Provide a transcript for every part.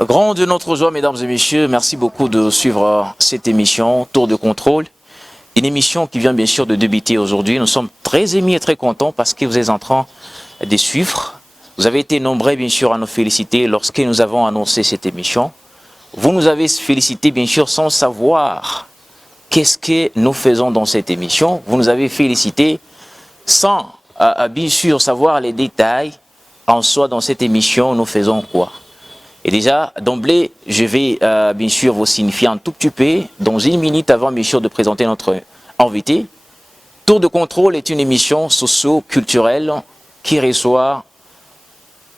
Grand de notre joie, mesdames et messieurs, merci beaucoup de suivre cette émission Tour de contrôle. Une émission qui vient bien sûr de débuter aujourd'hui. Nous sommes très émus et très contents parce que vous êtes en train de suivre. Vous avez été nombreux bien sûr à nous féliciter lorsque nous avons annoncé cette émission. Vous nous avez félicité bien sûr sans savoir qu'est-ce que nous faisons dans cette émission. Vous nous avez félicité sans bien sûr savoir les détails en soi dans cette émission, nous faisons quoi. Et déjà, d'emblée, je vais bien sûr vous signifier un tout petit peu, dans une minute avant bien sûr de présenter notre invité. Tour de contrôle est une émission socio-culturelle qui reçoit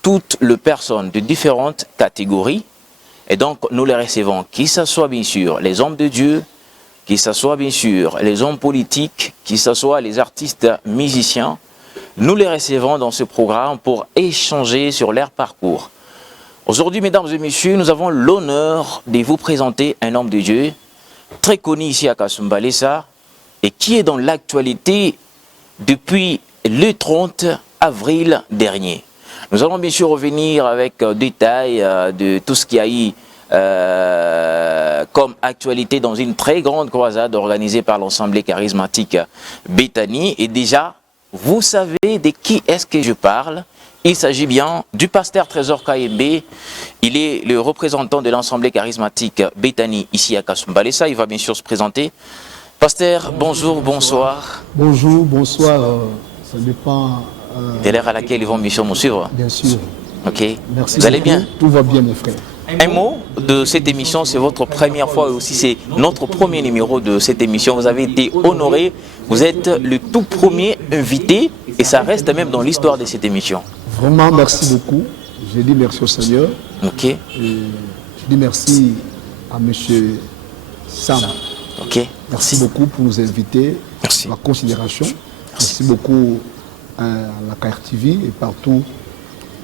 toutes les personnes de différentes catégories. Et donc, nous les recevons, qui ce soit bien sûr les hommes de Dieu, qui ce soit bien sûr les hommes politiques, qui ce soit les artistes musiciens. Nous les recevons dans ce programme pour échanger sur leur parcours. Aujourd'hui, mesdames et messieurs, nous avons l'honneur de vous présenter un homme de Dieu, très connu ici à Kasumbalesa, et qui est dans l'actualité depuis le 30 avril dernier. Nous allons bien sûr revenir avec détail de tout ce qu'il y a eu comme actualité dans une très grande croisade organisée par l'Assemblée charismatique Béthanie. Et déjà, vous savez de qui est-ce que je parle? Il s'agit bien du pasteur Trésor Kayembe. Il est le représentant de l'Assemblée charismatique Béthanie ici à Kasumbalesa. Il va bien sûr se présenter. Pasteur, bonjour, bonsoir. Bonjour, bonsoir. Ça dépend de l'heure à laquelle ils vont bien sûr nous suivre. Bien sûr. Ok. Merci. Vous allez bien? Tout va bien, mon frère. Un mot de cette émission, c'est votre première fois et aussi c'est notre premier numéro de cette émission. Vous avez été honoré, vous êtes le tout premier invité et ça reste même dans l'histoire de cette émission. Vraiment, merci beaucoup. Je dis merci au Seigneur. Ok. Et je dis merci à M. Sam. Ok. Merci beaucoup pour nous inviter. Merci. La considération. Merci beaucoup à la KRTV et partout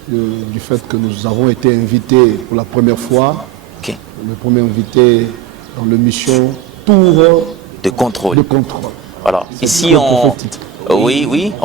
du fait que nous avons été invités pour la première fois. Ok. Le premier invité dans l'émission Tour de contrôle. De contrôle. Voilà. Ici, on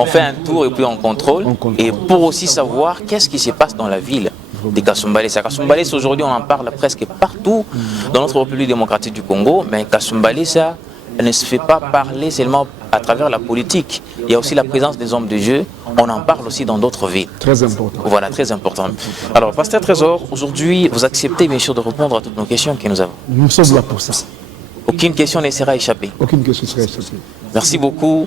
fait un tour et puis on contrôle. Et pour aussi savoir qu'est-ce qui se passe dans la ville de Kasumbalesa. Kasumbalesa, aujourd'hui, on en parle presque partout dans notre République démocratique du Congo. Mais Kasumbalesa ne se fait pas parler seulement à travers la politique. Il y a aussi la présence des hommes de Dieu. On en parle aussi dans d'autres villes. Très important. Voilà, très important. Alors, pasteur Trésor, aujourd'hui, vous acceptez bien sûr de répondre à toutes nos questions que nous avons. Nous sommes là pour ça. Aucune question ne sera échappée. Aucune question ne sera échappée. Merci beaucoup.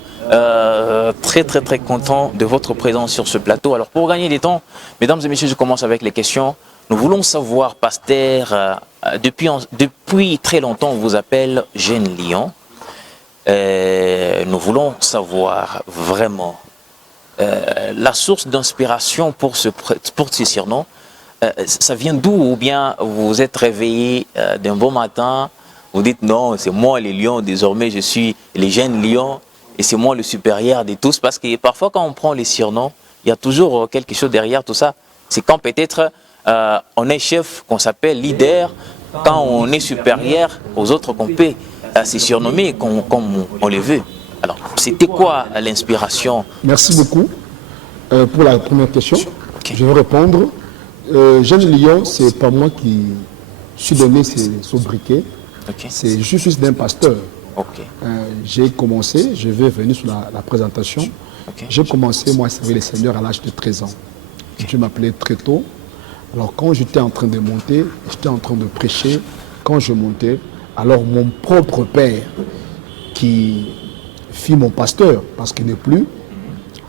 Très content de votre présence sur ce plateau. Alors, pour gagner du temps, mesdames et messieurs, je commence avec les questions. Nous voulons savoir, pasteur, depuis très longtemps, on vous appelle Jeune Lion. Nous voulons savoir vraiment la source d'inspiration pour ce surnom. Ça vient d'où? Ou bien vous vous êtes réveillé d'un bon matin, vous dites non, c'est moi les lions, désormais je suis les jeunes lions et c'est moi le supérieur de tous. Parce que parfois quand on prend les surnoms, il y a toujours quelque chose derrière tout ça. C'est quand peut-être on est chef, qu'on s'appelle leader, quand on est supérieur aux autres qu'on peut se surnommer comme on le veut. Alors, c'était quoi l'inspiration? Merci beaucoup pour la première question. Okay. Je vais répondre. Jeune Lion, c'est pas moi qui suis donné ce sobriquet. Okay. Je suis fils d'un pasteur. Okay. J'ai commencé, je vais venir sur la présentation. Okay. J'ai commencé, moi, à servir le Seigneur à l'âge de 13 ans. Okay. Dieu m'appelait très tôt. Alors, quand j'étais en train de monter, j'étais en train de prêcher. Quand je montais, alors mon propre père, qui fit mon pasteur, parce qu'il n'est plus,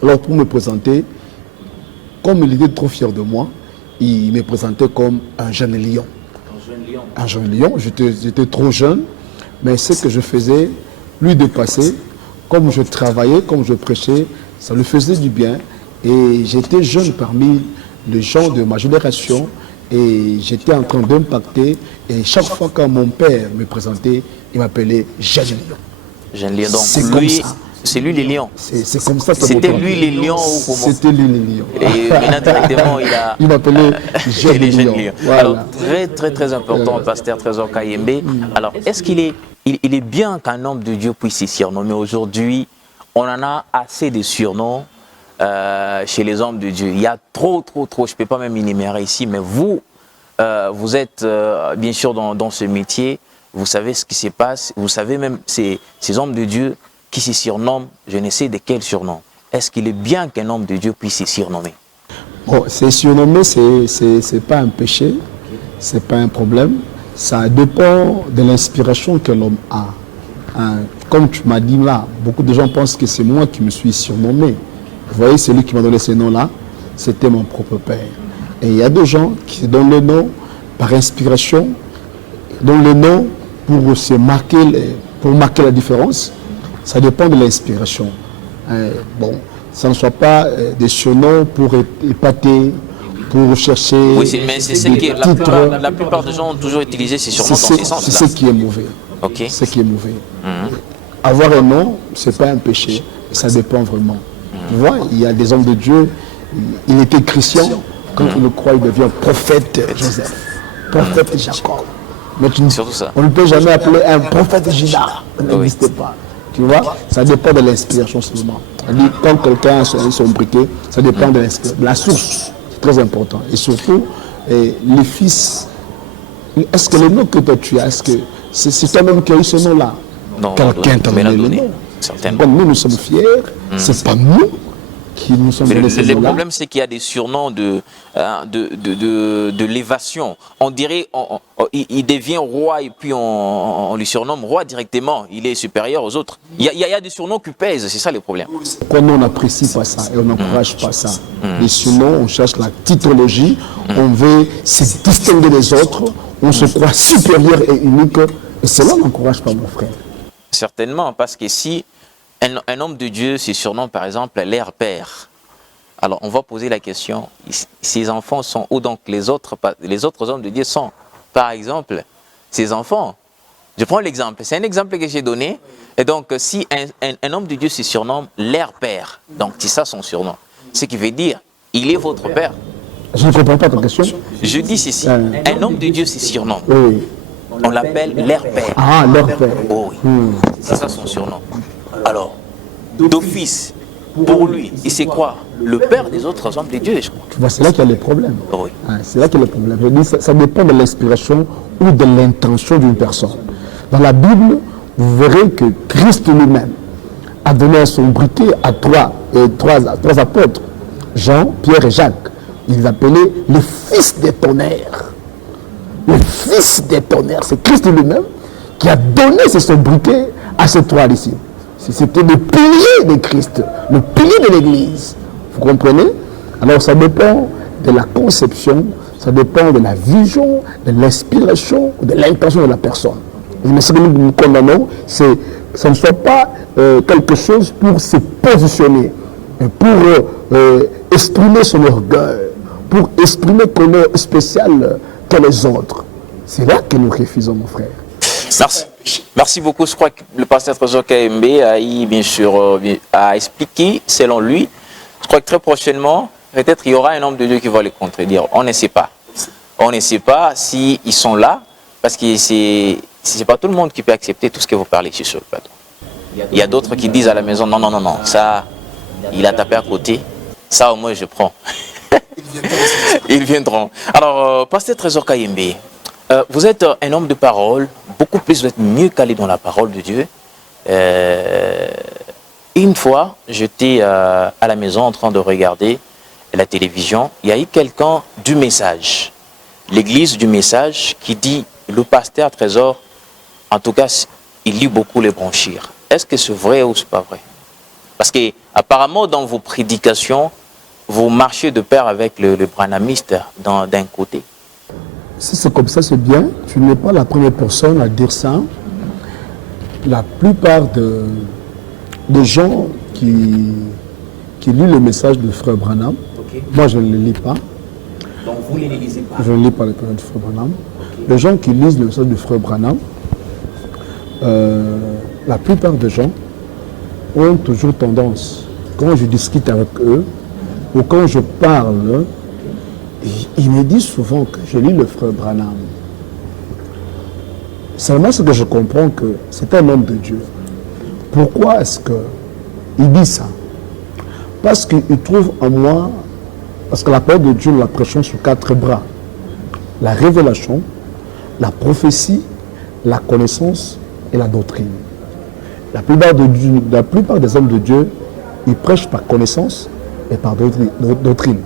alors pour me présenter, comme il était trop fier de moi, il me présentait comme un jeune lion. Un jeune lion, j'étais trop jeune, mais ce que je faisais lui dépassait. Comme je travaillais, comme je prêchais, ça lui faisait du bien. Et j'étais jeune parmi les gens de ma génération et j'étais en train d'impacter. Et chaque fois que mon père me présentait, il m'appelait jeune lion. Jeune lion, donc lui, c'est lui les lions. C'est comme ça que c'était lui les lions ou comment? C'était lui les lions. Et maintenant directement il m'appelait jeune lion. Voilà. Alors très important, pasteur Trésor Kayembe. Alors est-ce qu'il est bien qu'un homme de Dieu puisse se surnommer aujourd'hui? On en a assez de surnoms chez les hommes de Dieu. Il y a trop, je ne peux pas même énumérer ici, mais vous, vous êtes bien sûr dans ce métier, vous savez ce qui se passe, vous savez même ces hommes de Dieu qui se surnomment, je ne sais de quel surnom. Est-ce qu'il est bien qu'un homme de Dieu puisse se surnommer? Bon, c'est surnommé, c'est pas un péché, c'est pas un problème. Ça dépend de l'inspiration que l'homme a. Hein, comme tu m'as dit là, beaucoup de gens pensent que c'est moi qui me suis surnommé. Vous voyez, celui qui m'a donné ce nom-là, c'était mon propre père. Et il y a des gens qui donnent le nom par inspiration, donnent le nom pour se marquer, pour marquer la différence. Ça dépend de l'inspiration. Bon, ça ne soit pas des surnoms pour épater, pour chercher. Oui, mais c'est ce qui la plupart des gens ont toujours utilisé ces surnoms dans ces sens-là. C'est ce qui est mauvais. Okay. C'est ce qui est mauvais. Avoir un nom, ce n'est pas un péché. Ça dépend vraiment. Tu vois, il y a des hommes de Dieu, il était chrétien. Quand il le croit, il devient prophète Joseph, prophète Jacob. Mais on ne peut jamais appeler un prophète Judas. Ça n'existe pas. Tu vois, ça dépend de l'inspiration seulement. Quand quelqu'un a son briquet, ça dépend de la source. C'est très important. Et surtout, les fils, est-ce que le nom que toi tu as, est-ce que c'est toi-même qui as eu ce nom-là? Non, quelqu'un t'a donné le nom. Certainement. Comme nous sommes fiers, c'est pas nous qui nous sommes donnés ce nom-là. Le problème, c'est qu'il y a des surnoms de l'évasion. On dirait, il devient roi et puis on lui surnomme roi directement. Il est supérieur aux autres. Il y a des surnoms qui pèsent, c'est ça le problème. Quand on n'apprécie pas ça et on n'encourage pas ça, les surnoms, on cherche la titrologie, on veut se distinguer des autres, on se croit supérieur et unique. Et cela n'encourage pas mon frère. Certainement, parce que si un homme de Dieu se surnomme par exemple leur père, alors on va poser la question, ses enfants sont où donc les autres hommes de Dieu sont? Par exemple, ses enfants. Je prends l'exemple, c'est un exemple que j'ai donné. Et donc si un homme de Dieu se surnomme leur père, donc c'est ça son surnom, ce qui veut dire, il est votre père. Je ne comprends pas ta question. Je dis ceci, un homme de Dieu se surnomme. Oui. On l'appelle leur père. Ah, leur père. Oh oui, c'est ça son surnom. Alors, d'office, pour lui, il sait quoi? Le père des autres hommes de Dieu, je crois. Tu vois, c'est là qu'il y a les problèmes. Oui. C'est là qu'il y a les problèmes. Je dis, ça dépend de l'inspiration ou de l'intention d'une personne. Dans la Bible, vous verrez que Christ lui-même a donné un sobriquet à trois apôtres, Jean, Pierre et Jacques. Il les appelait les fils des tonnerres. Le fils des tonnerres, c'est Christ lui-même qui a donné ce sobriquet à ces trois disciples. C'était le pilier de Christ, le pilier de l'Église. Vous comprenez? Alors ça dépend de la conception, ça dépend de la vision, de l'inspiration, de l'intention de la personne. Mais ce que nous condamnons, c'est que ça ne soit pas quelque chose pour se positionner, pour exprimer son orgueil, pour exprimer qu'on est spécial que les autres. C'est là que nous refusons, mon frère. Merci beaucoup. Je crois que le pasteur Trésor KMB bien sûr a expliqué, selon lui. Je crois que très prochainement, peut-être il y aura un homme de Dieu qui va les contredire. On ne sait pas. On ne sait pas s'ils sont là, parce que c'est pas tout le monde qui peut accepter tout ce que vous parlez ici sur le plateau. Il y a d'autres qui disent à la maison, non, ça, il a tapé à côté. Ça, au moins, je prends. Ils viendront. Alors, pasteur Trésor KMB, vous êtes un homme de parole, beaucoup plus, vous êtes mieux calé dans la parole de Dieu. Une fois, j'étais à la maison en train de regarder la télévision. Il y a eu quelqu'un du message, l'église du message, qui dit, le pasteur Trésor, en tout cas, il lit beaucoup les branchures. Est-ce que c'est vrai ou c'est pas vrai? Parce que apparemment, dans vos prédications, vous marchez de pair avec le branhamiste d'un côté. Si c'est comme ça, c'est bien. Tu n'es pas la première personne à dire ça. La plupart des gens qui lisent le message de Frère Branham, moi je ne le lis pas. Donc vous ne les lisez pas? Je ne lis pas le message de Frère Branham. Les gens qui lisent le message de Frère Branham, la plupart des gens ont toujours tendance, quand je discute avec eux, ou quand je parle, ils me disent souvent que je lis le Frère Branham. Seulement ce que je comprends, que c'est un homme de Dieu. Pourquoi est-ce qu'il dit ça? Parce qu'il trouve en moi, parce que la parole de Dieu, nous la prêchons sur 4 bras. la révélation, la prophétie, la connaissance et la doctrine. La plupart des hommes de Dieu, ils prêchent par connaissance et par doctrine.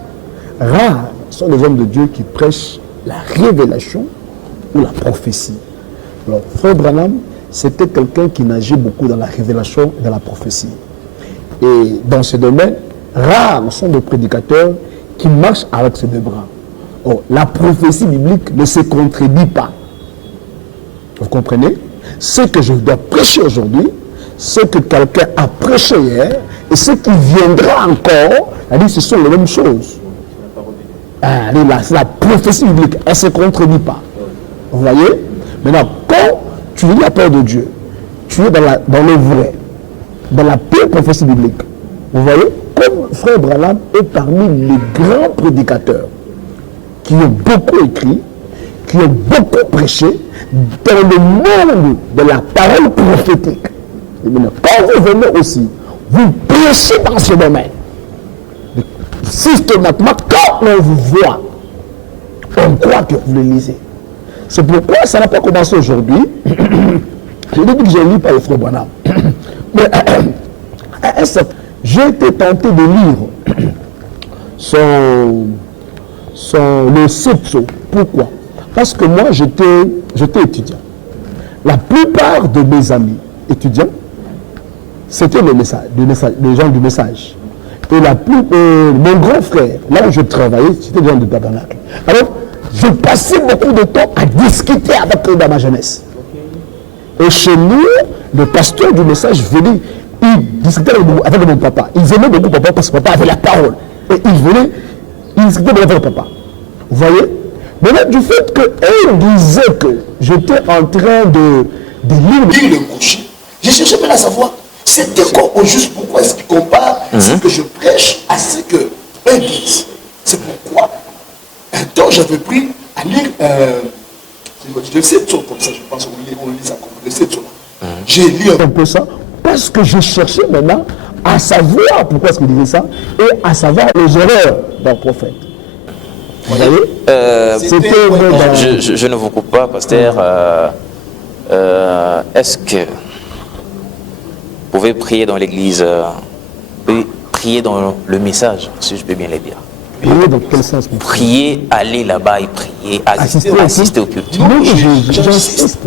Rares sont les hommes de Dieu qui prêchent la révélation ou la prophétie. Alors, Frère Branham, c'était quelqu'un qui nageait beaucoup dans la révélation et dans la prophétie. Et dans ce domaine, rares sont les prédicateurs qui marchent avec ces deux bras. Or, la prophétie biblique ne se contredit pas. Vous comprenez? Ce que je dois prêcher aujourd'hui, ce que quelqu'un a prêché hier, et ce qui viendra encore, ce sont les mêmes choses. La prophétie biblique, elle ne se contredit pas. Vous voyez? Maintenant, quand tu lis la parole de Dieu, tu es dans le vrai, dans la pure prophétie biblique. Vous voyez? Comme Frère Branham est parmi les grands prédicateurs qui ont beaucoup écrit, qui ont beaucoup prêché dans le monde de la parole prophétique. Et maintenant, quand vous venez aussi, vous prêchez dans ce domaine. Systématiquement, quand on vous voit, on croit que vous le lisez. C'est pourquoi ça n'a pas commencé aujourd'hui. Je dis que je lis par le Frère Branham. Mais j'ai été tenté de lire le Setso. Pourquoi? Parce que moi, j'étais étudiant. La plupart de mes amis étudiants, c'était les gens du message. Et mon grand frère, là où je travaillais, c'était des gens du tabernacle. Alors, je passais beaucoup de temps à discuter avec eux dans ma jeunesse. Et chez nous, le pasteur du message venait, il discutait avec mon papa. Ils aimaient beaucoup papa parce que papa avait la parole. Et il discutait avec papa. Vous voyez? Maintenant, du fait qu'eux disaient que j'étais en train de lire le coucher, j'ai cherché à savoir, c'était quoi au juste, pourquoi est-ce qu'ils comparent ce que je prêche à ce que eux disent. C'est pourquoi un temps j'avais pris à lire le Setso comme ça, je pense qu'on lit ça comme le Setso là. J'ai lu un peu ça parce que je cherchais maintenant à savoir pourquoi est-ce qu'ils disaient ça et à savoir les erreurs d'un prophète. Vous voyez? Je ne vous coupe pas, pasteur. Est-ce que vous pouvez prier dans l'église, prier dans le message, si je peux bien le dire? Prier dans quel sens? Prier, aller là-bas et prier, assister au culte. Non, j'insiste.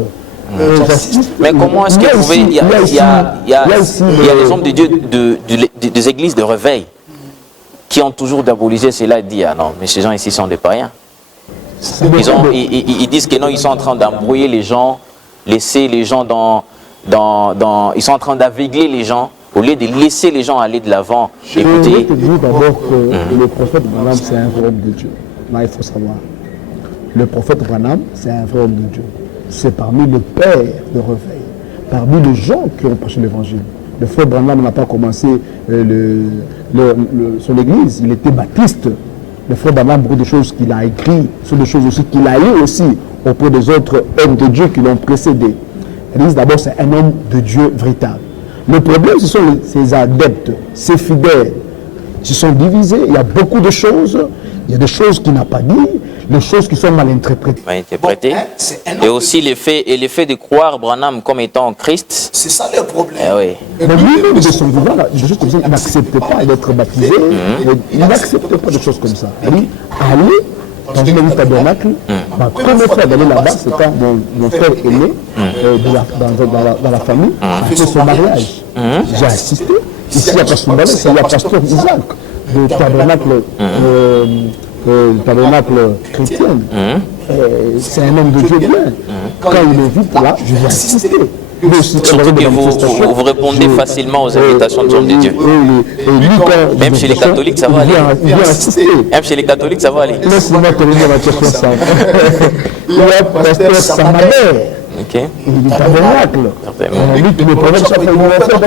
Mais comment est-ce que vous pouvez... Il y a des hommes de Dieu, des églises de réveil, qui ont toujours diabolisé cela et dit, ah non, mais ces gens ici sont des païens. Ils disent que non, ils sont en train d'embrouiller les gens, laisser les gens ils sont en train d'aveugler les gens, au lieu de laisser les gens aller de l'avant. Écoutez. Je te dis d'abord que le prophète Branham, c'est un vrai homme de Dieu. Là, il faut savoir. Le prophète Branham, c'est un vrai homme de Dieu. C'est parmi les pères de réveil, parmi les gens qui ont prêché l'évangile. Le frère Branham n'a pas commencé son église, il était baptiste. Le frère Branham, beaucoup de choses qu'il a écrites, sont des choses aussi qu'il a eues aussi auprès des autres hommes de Dieu qui l'ont précédé. L'église d'abord, c'est un homme de Dieu véritable. Le problème, ce sont ces adeptes, ces fidèles, qui sont divisés. Il y a beaucoup de choses. Il y a des choses qu'il n'a pas dit, des choses qui sont mal interprétées. Et aussi l'effet de croire Branham comme étant Christ. C'est ça le problème. Oui. Mais lui-même de son vivant, des choses comme ça, il n'acceptait pas d'être baptisé. Il n'acceptait pas de choses comme ça. Il dit, allez dans une église tabernacle. Ma première fois d'aller là-bas, c'est quand mon frère aîné, dans la famille, a fait son mariage. J'ai assisté. Ici, il y a Pasteur Ballet, c'est le pasteur Isaac, du tabernacle chrétien. C'est un homme de Dieu bien. Quand il est vite là, je vais assister. Surtout que vous répondez facilement aux invitations des hommes de Dieu. Même chez les catholiques, ça va aller. Même chez les catholiques, ça va aller. Laisse-moi terminer la question simple. Il y a pasteur Samadé. Il est tabernacle. Lui qui me promène chaque fois, il me fait quand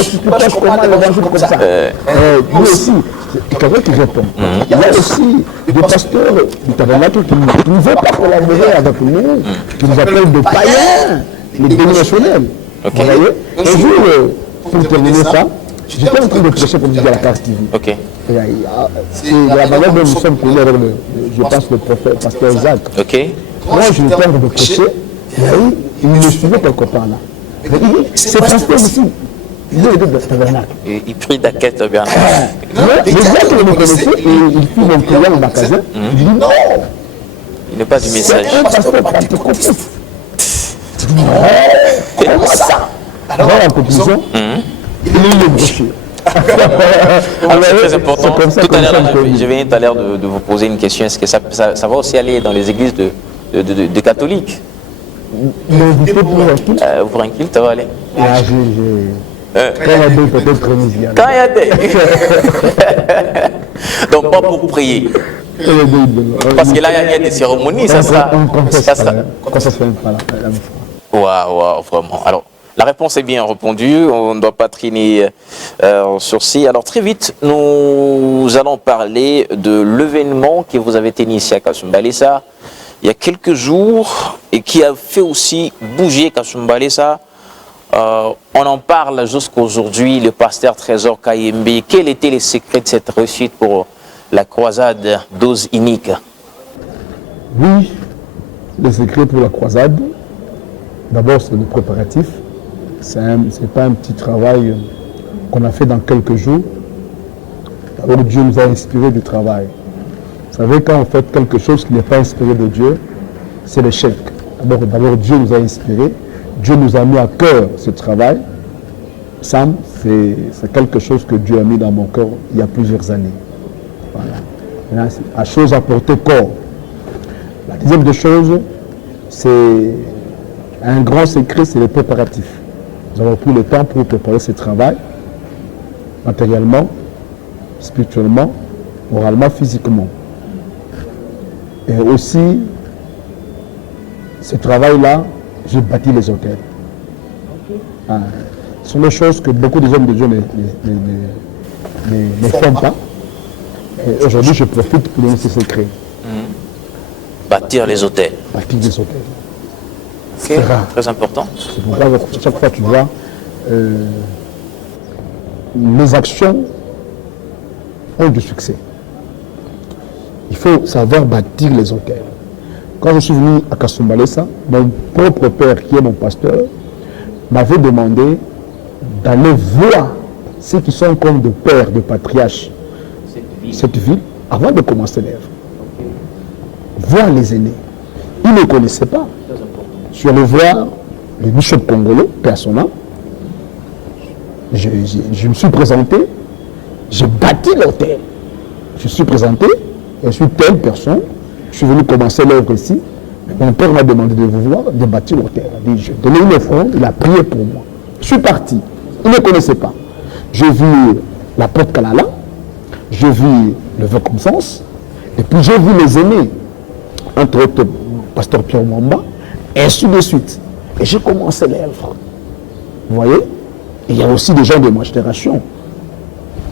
tu prêches comment l'évangile comme ça. Lui aussi, c'est quelqu'un qui répond. Il y a aussi des pasteurs du tabernacle qui ne veulent pas collaborer avec nous, qui nous appellent des païens, les dénominationnels. Vous voyez? Un jour, pour terminer ça, j'étais en train de prêcher pour dire à la carte TV. C'est la manière dont nous sommes connus avec je pense, le prophète, pasteur Isaac. Ok. Moi, je suis en train de prêcher, il me suivait quelque part là. C'est pasteur ici. Il est de tabernacle. Il prie d'Aquette bien. Les gens qui me connaissaient, il fit mon prière en magasin. Il dit non. Il n'est pas du message. C'est un pasteur pentecôtiste. Non, comment ça? Alors, en conclusion, il est le brochure. C'est très important. Tout à l'heure, je viens tout à l'heure de vous poser une question. Est-ce que ça va aussi aller dans les églises de catholiques? Pour un culte, ça va aller. Quand il y a des, peut-être remise. Quand il y a des. Donc, pas pour prier. Parce que là, il y a des cérémonies, ça sera. Waouh, vraiment. Alors, la réponse est bien répondue. On ne doit pas traîner sourcil. Alors, très vite, nous allons parler de l'événement que vous avez tenu ici à Kasumbalesa il y a quelques jours et qui a fait aussi bouger Kasumbalesa. On en parle jusqu'aujourd'hui, le pasteur Trésor Kayembe. Quels étaient les secrets de cette réussite pour la croisade dose unique? Oui, les secrets pour la croisade, d'abord c'est le préparatif. Ce n'est pas un petit travail qu'on a fait dans quelques jours. D'abord Dieu nous a inspiré du travail. Vous savez, quand on fait quelque chose qui n'est pas inspiré de Dieu, c'est l'échec. D'abord Dieu nous a inspiré. Dieu nous a mis à cœur ce travail. Sam, c'est quelque chose que Dieu a mis dans mon cœur il y a plusieurs années. Voilà. La chose à porter corps. La deuxième des choses, c'est un grand secret, c'est le préparatif. Nous avons pris le temps pour préparer ce travail, matériellement, spirituellement, moralement, physiquement. Et aussi, ce travail-là, j'ai bâti les hôtels. Ce sont des choses que beaucoup des hommes de Dieu ne font pas. Et aujourd'hui, je profite pour donner ces secrets. Bâtir les hôtels. Bâtir des hôtels. C'est très important. C'est pourquoi chaque fois tu vois les actions ont du succès. Il faut savoir bâtir les hôtels. Quand je suis venu à Kasumbalesa, mon propre père, qui est mon pasteur, m'avait demandé d'aller voir ceux qui sont comme de pères, de patriarches, cette ville, avant de commencer l'œuvre. Voir les aînés. Ils ne connaissaient pas. Je suis allé voir le bishop congolais, personnel. Je me suis présenté, j'ai bâti l'hôtel. Je suis présenté, je suis telle personne. Je suis venu commencer l'œuvre ici. Mon père m'a demandé de vous voir, de bâtir l'hôtel. Je donnais une offrande, il a prié pour moi. Je suis parti. Il ne connaissait pas. J'ai vu la porte Kalala, j'ai vu le vœu comme sens, et puis j'ai vu les aînés, entre autres pasteur Pierre Mwamba, et ainsi de suite. Et j'ai commencé l'œuvre. Vous voyez? Et il y a aussi des gens de ma génération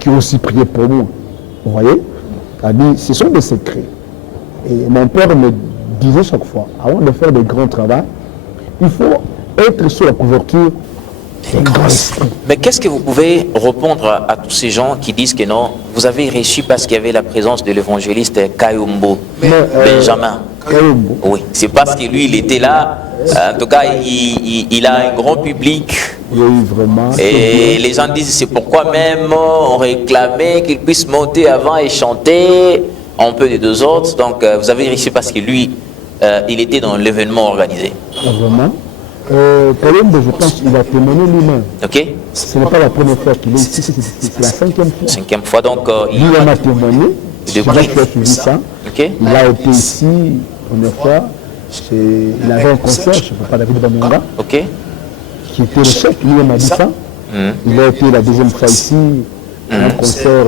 qui ont aussi prié pour moi. Vous voyez? Ce sont des secrets. Et mon père me disait chaque fois, avant de faire de grands travaux, il faut être sur la couverture des grands esprits. Mais qu'est-ce que vous pouvez répondre à tous ces gens qui disent que non, vous avez réussi parce qu'il y avait la présence de l'évangéliste Kayumbo, Benjamin? Kayumbo. Oui, c'est parce que lui, il était là. En tout cas, il a un grand public. Oui, vraiment. Et les gens disent, c'est pourquoi même on réclamait qu'il puisse monter avant et chanter un peu des deux autres. Donc, vous avez réussi parce que lui, il était dans l'événement organisé. Vraiment. Kayumbo, je pense qu'il a témoigné lui-même. Ok. Ce n'est pas la première fois qu'il est ici, c'est la cinquième fois. Cinquième fois, donc. Lui, on a témoigné. Je suivi ça. Okay. Il a été ici, première fois. Il avait un concert, je ne sais pas, David Bamonga. Ok. Qui était le chef, lui m'a dit ça. Il a été la deuxième fois ici, un concert,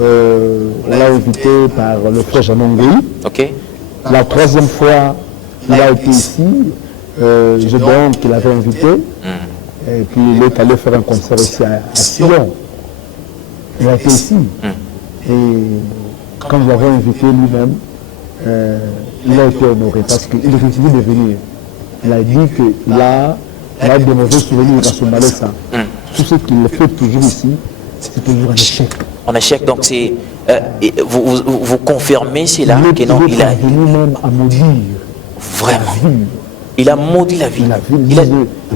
on l'a invité par le frère Janongui. Ok. La troisième fois, il a été ici, Gédéon qui l'avait invité, et puis il est allé faire un concert ici à Sion. Il a été ici. Et quand je l'avais invité lui-même, il a été honoré parce qu'il refusait de venir. Il a dit qu'il a de mauvais souvenirs à Kasumbalesa. Tout ce qu'il fait toujours ici, c'est toujours un échec. En échec, donc c'est... vous confirmez cela que non, il a venu même à maudire. Vraiment. Il a maudit la vie. Il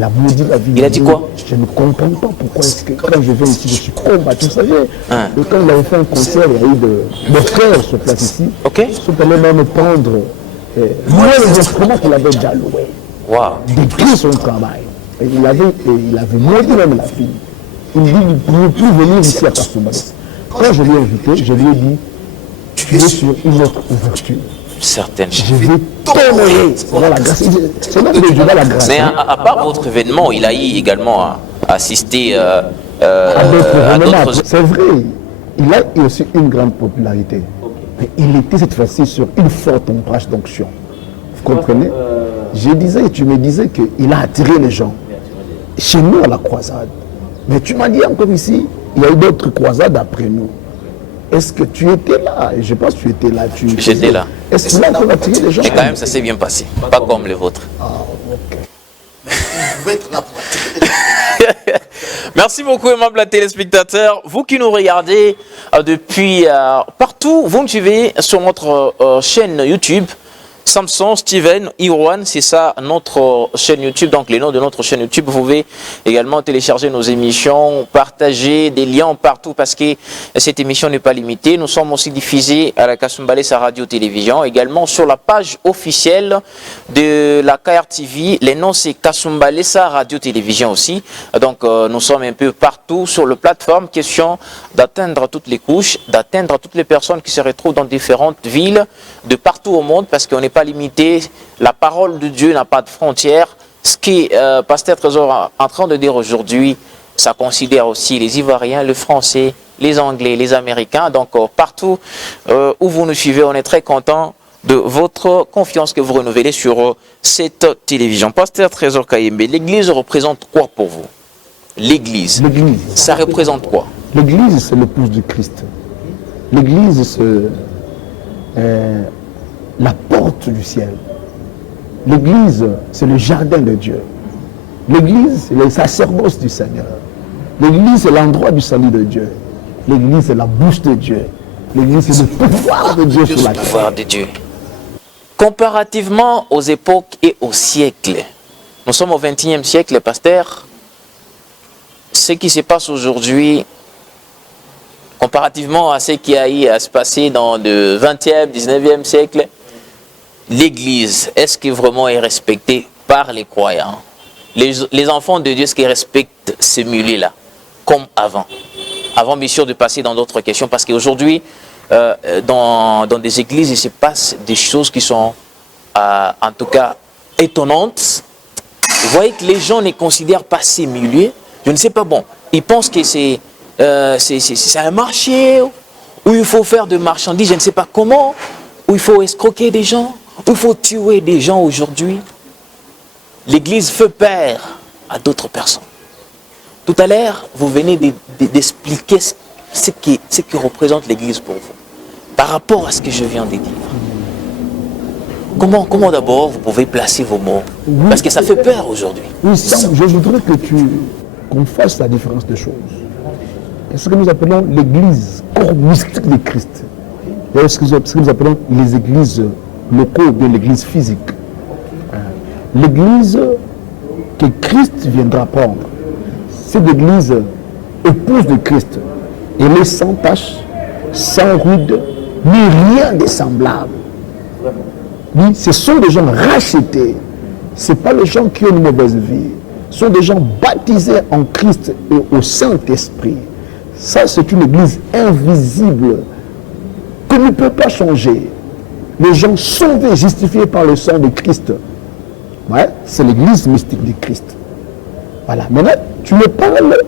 a maudit la vie. Il a dit quoi? Je ne comprends pas pourquoi est-ce que quand je viens ici, je suis combattu. Vous savez, et quand il avait fait un concert, il y a eu des frères sur place ici. Ok. Ils sont allés même prendre les instruments qu'il avait déjà loués. Wow. Détruire son travail. Et il avait maudit même la fille. Il dit, il ne pouvait plus venir ici à Kasumbalé. Quand je l'ai invité, je lui ai dit, tu es sur une autre ouverture. Certainement. Je vais t'honorer. Voilà la grâce. C'est là que je vois la grâce. Mais à part votre événement, il a eu également assisté à d'autres... C'est vrai. Il a eu aussi une grande popularité. Mais il était cette fois-ci sur une forte ombrage d'onction. Vous comprenez? Tu me disais qu'il a attiré les gens. Chez nous, à la croisade. Mais tu m'as dit encore ici, il y a eu d'autres croisades après nous. Est-ce que tu étais là? Je pense que tu étais là. J'étais là. Est-ce que là, tu as attiré les gens? Mais quand même, ça s'est bien passé. Pas comme les vôtres. Ah, ok. Vous pouvez être là pour attirer. Merci beaucoup, aimables téléspectateurs. Vous qui nous regardez depuis partout, vous me suivez sur notre chaîne YouTube. Samson, Steven, Irwan, c'est ça notre chaîne YouTube. Donc les noms de notre chaîne YouTube, vous pouvez également télécharger nos émissions, partager des liens partout parce que cette émission n'est pas limitée. Nous sommes aussi diffusés à la Kasumbalé sa radio-télévision, également sur la page officielle de la KRTV. Les noms c'est Kasumbalé sa radio-télévision aussi. Donc nous sommes un peu partout sur la plateforme. Question d'atteindre toutes les couches, d'atteindre toutes les personnes qui se retrouvent dans différentes villes de partout au monde parce qu'on n'est pas limité, la parole de Dieu n'a pas de frontières. Ce que Pasteur Trésor est en train de dire aujourd'hui, ça considère aussi les Ivoiriens, les Français, les Anglais, les Américains. Donc partout où vous nous suivez, on est très content de votre confiance que vous renouvelez sur cette télévision. Pasteur Trésor Kayembe, l'Église représente quoi pour vous? L'Église, ça représente quoi? L'Église, c'est l'épouse de Christ. L'Église, c'est la porte du ciel. L'Église, c'est le jardin de Dieu. L'Église, c'est le sacerdoce du Seigneur. L'Église, c'est l'endroit du salut de Dieu. L'Église, c'est la bouche de Dieu. L'Église, c'est le pouvoir de Dieu sur la terre. Pouvoir de Dieu. Comparativement aux époques et aux siècles, nous sommes au XXe siècle, pasteur. Ce qui se passe aujourd'hui, comparativement à ce qui a eu à se passer dans le 20e, 19e siècle, l'Église, est-ce qu'elle vraiment est respectée par les croyants? Les enfants de Dieu, est-ce qu'ils respectent ce milieu-là, comme avant? Avant, bien sûr, de passer dans d'autres questions, parce qu'aujourd'hui, dans des églises, il se passe des choses qui sont, en tout cas, étonnantes. Vous voyez que les gens ne considèrent pas ces milieux. Je ne sais pas, bon, ils pensent que c'est un marché où il faut faire de marchandises, je ne sais pas comment, où il faut escroquer des gens, où il faut tuer des gens aujourd'hui. L'Église fait peur à d'autres personnes. Tout à l'heure, vous venez d'expliquer ce qui représente l'Église pour vous, par rapport à ce que je viens de dire. Comment d'abord vous pouvez placer vos mots? Parce que ça fait peur aujourd'hui. Oui, je voudrais qu'on fasse la différence des choses. C'est ce que nous appelons l'église corps mystique de Christ. Et ce que nous appelons les églises locaux ou bien l'église physique. L'église que Christ viendra prendre, c'est l'église épouse de Christ. Elle est sans tache, sans rude, ni rien de semblable. Oui, ce sont des gens rachetés. Ce ne sont pas les gens qui ont une mauvaise vie. Ce sont des gens baptisés en Christ et au Saint-Esprit. Ça, c'est une église invisible que ne peut pas changer. Les gens sauvés, justifiés par le sang de Christ. Ouais, c'est l'église mystique de Christ. Voilà. Maintenant, tu me parles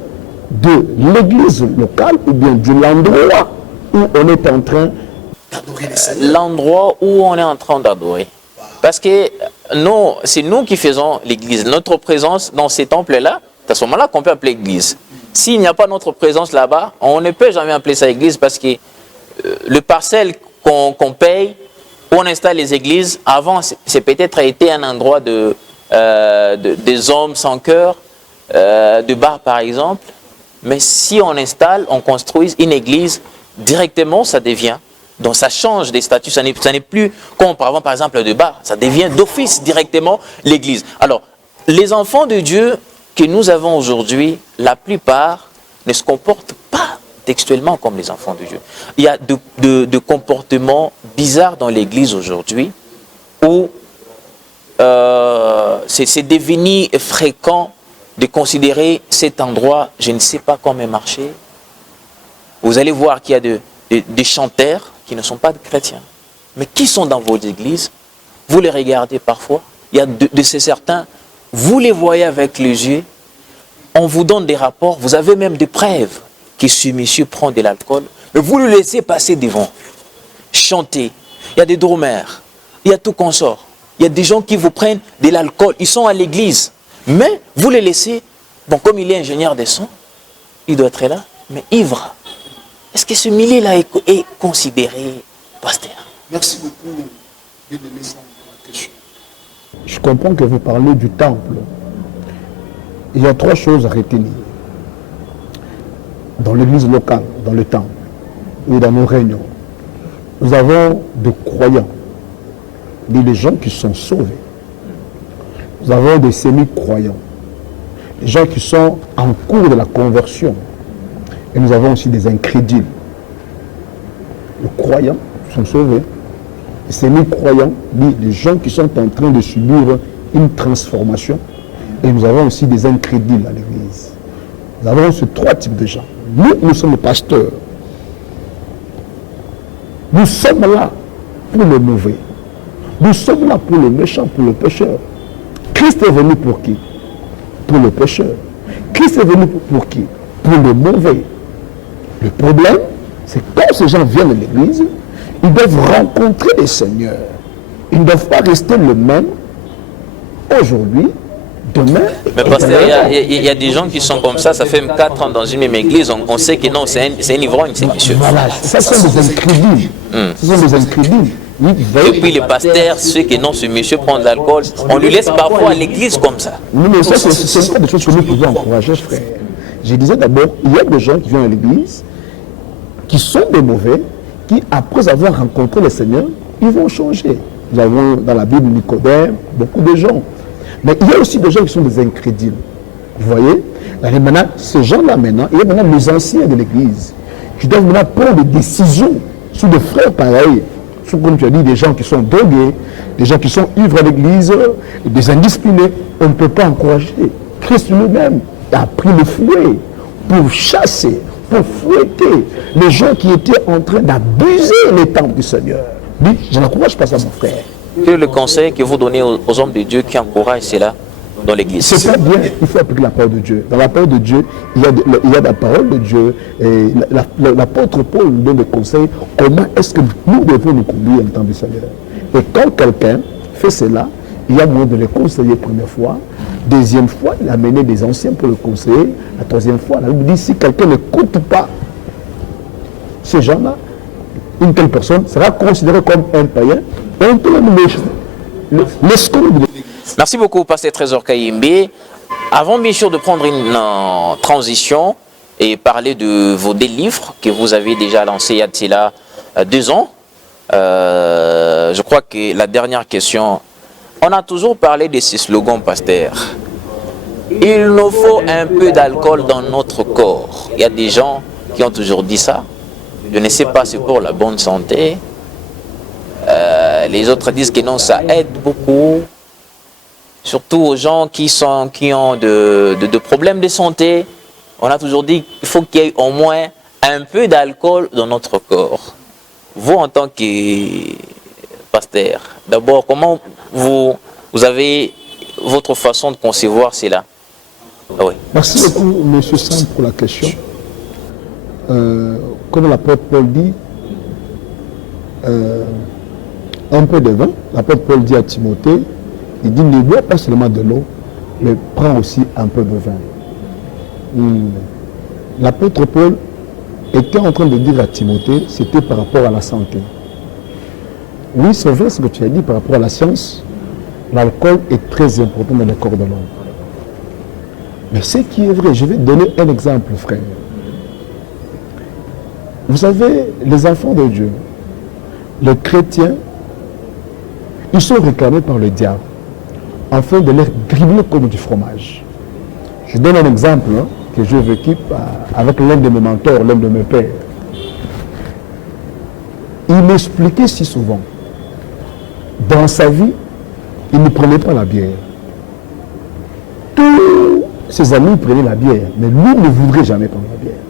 de l'église locale ou bien de l'endroit où on est en train d'adorer les Seigneurs. L'endroit où on est en train d'adorer. Parce que nous, c'est nous qui faisons l'église. Notre présence dans ces temples-là, c'est à ce moment-là qu'on peut appeler église. S'il n'y a pas notre présence là-bas, on ne peut jamais appeler ça église parce que le parcelle qu'on paye, où on installe les églises, avant, c'est peut-être été un endroit des hommes sans cœur, de bar par exemple. Mais si on installe, on construit une église, directement, ça devient, donc ça change des statuts, ça n'est plus comme auparavant, par exemple, de bar, ça devient d'office directement l'Église. Alors, les enfants de Dieu que nous avons aujourd'hui, la plupart ne se comportent pas textuellement comme les enfants de Dieu. Il y a de comportements bizarres dans l'Église aujourd'hui où c'est devenu fréquent de considérer cet endroit, je ne sais pas comment marcher. Vous allez voir qu'il y a des chanteurs qui ne sont pas chrétiens, mais qui sont dans vos églises. Vous les regardez parfois. Il y a de ces certains, vous les voyez avec les yeux. On vous donne des rapports, vous avez même des preuves que ce monsieur prend de l'alcool, mais vous le laissez passer devant, chanter. Il y a des drummers, il y a tout consort. Il y a des gens qui vous prennent de l'alcool, ils sont à l'église, mais vous les laissez, bon, comme il est ingénieur des sons, il doit être là, mais ivre. Est-ce que ce milieu-là est considéré, pasteur? Merci beaucoup de donner ça pour la question. Je comprends que vous parlez du temple. Il y a trois choses à retenir. Dans l'église locale, dans le temple, et dans nos réunions, nous avons des croyants, des gens qui sont sauvés. Nous avons des semi-croyants, des gens qui sont en cours de la conversion. Et nous avons aussi des incrédules. Les croyants sont sauvés. Les semi-croyants, des gens qui sont en train de subir une transformation. Et nous avons aussi des incrédules à l'église. Nous avons ces trois types de gens. Nous sommes les pasteurs. Nous sommes là pour les mauvais. Nous sommes là pour les méchants, pour les pécheurs. Christ est venu pour qui? Pour les pécheurs. Christ est venu pour qui? Pour les mauvais. Le problème, c'est que quand ces gens viennent à l'église, ils doivent rencontrer le Seigneur. Ils ne doivent pas rester le même aujourd'hui, demain. Mais pasteur, il y a des gens qui sont comme ça fait 4 ans dans une même église, on sait que non, c'est un ivrogne, c'est monsieur. Voilà, ça sont des incrédules. Ce sont des incrédules. Et puis les pasteurs, ceux qui non, ce monsieur prend de l'alcool, on lui laisse parfois à l'église comme ça. Oui, mais ça, ce n'est pas des choses que nous pouvons encourager, frère. Je disais d'abord, il y a des gens qui viennent à l'église, qui sont des mauvais, qui, après avoir rencontré le Seigneur, ils vont changer. Nous avons dans la Bible Nicodème, beaucoup de gens. Mais il y a aussi des gens qui sont des incrédules. Vous voyez? Et maintenant, ces gens-là, maintenant, il y a maintenant les anciens de l'église qui doivent maintenant prendre des décisions sur des frères pareils. Sur, comme tu as dit, des gens qui sont drogués, des gens qui sont ivres à l'église, des indisciplinés. On ne peut pas encourager. Christ lui-même a pris le fouet pour chasser, pour fouetter les gens qui étaient en train d'abuser les temples du Seigneur. Lui, je n'encourage pas ça, mon frère. Quel est le conseil que vous donnez aux hommes de Dieu qui encouragent cela dans l'église? C'est pas bien, il faut appliquer la parole de Dieu. Dans la parole de Dieu, il y a la parole de Dieu. Et l'apôtre Paul nous donne des conseils. Comment est-ce que nous devons nous conduire en temps du Seigneur? Et quand quelqu'un fait cela, il y a moyen de le conseiller première fois. Deuxième fois, il a amené des anciens pour le conseiller. La troisième fois, la Bible dit si quelqu'un n'écoute pas ces gens-là, une telle personne sera considérée comme un païen. On peut l'escroc de l'Église. Merci beaucoup, pasteur Trésor Kayembe. Avant bien sûr de prendre une transition et parler de vos 2 livres que vous avez déjà lancés il y a de cela 2 ans, je crois que la dernière question, on a toujours parlé de ces slogans, pasteur. Il nous faut un peu d'alcool dans notre corps. Il y a des gens qui ont toujours dit ça. Je ne sais pas, c'est pour la bonne santé. Les autres disent que non, ça aide beaucoup. Surtout aux gens qui ont de problèmes de santé. On a toujours dit qu'il faut qu'il y ait au moins un peu d'alcool dans notre corps. Vous, en tant que pasteur, d'abord, comment vous avez votre façon de concevoir cela? Ah oui. Merci beaucoup, M. Sam, pour la question. Comme l'apôtre Paul dit, un peu de vin. L'apôtre Paul dit à Timothée, il dit ne bois pas seulement de l'eau, mais prends aussi un peu de vin. L'apôtre Paul était en train de dire à Timothée, c'était par rapport à la santé. Oui, c'est vrai ce que tu as dit par rapport à la science. L'alcool est très important dans le corps de l'homme. Mais ce qui est vrai, je vais te donner un exemple, frère. Vous savez, les enfants de Dieu, les chrétiens, ils sont réclamés par le diable afin de les dribbler comme du fromage. Je donne un exemple que j'ai vécu avec l'un de mes mentors, l'un de mes pères. Il m'expliquait si souvent, dans sa vie, il ne prenait pas la bière. Tous ses amis prenaient la bière, mais lui ne voudrait jamais prendre la bière.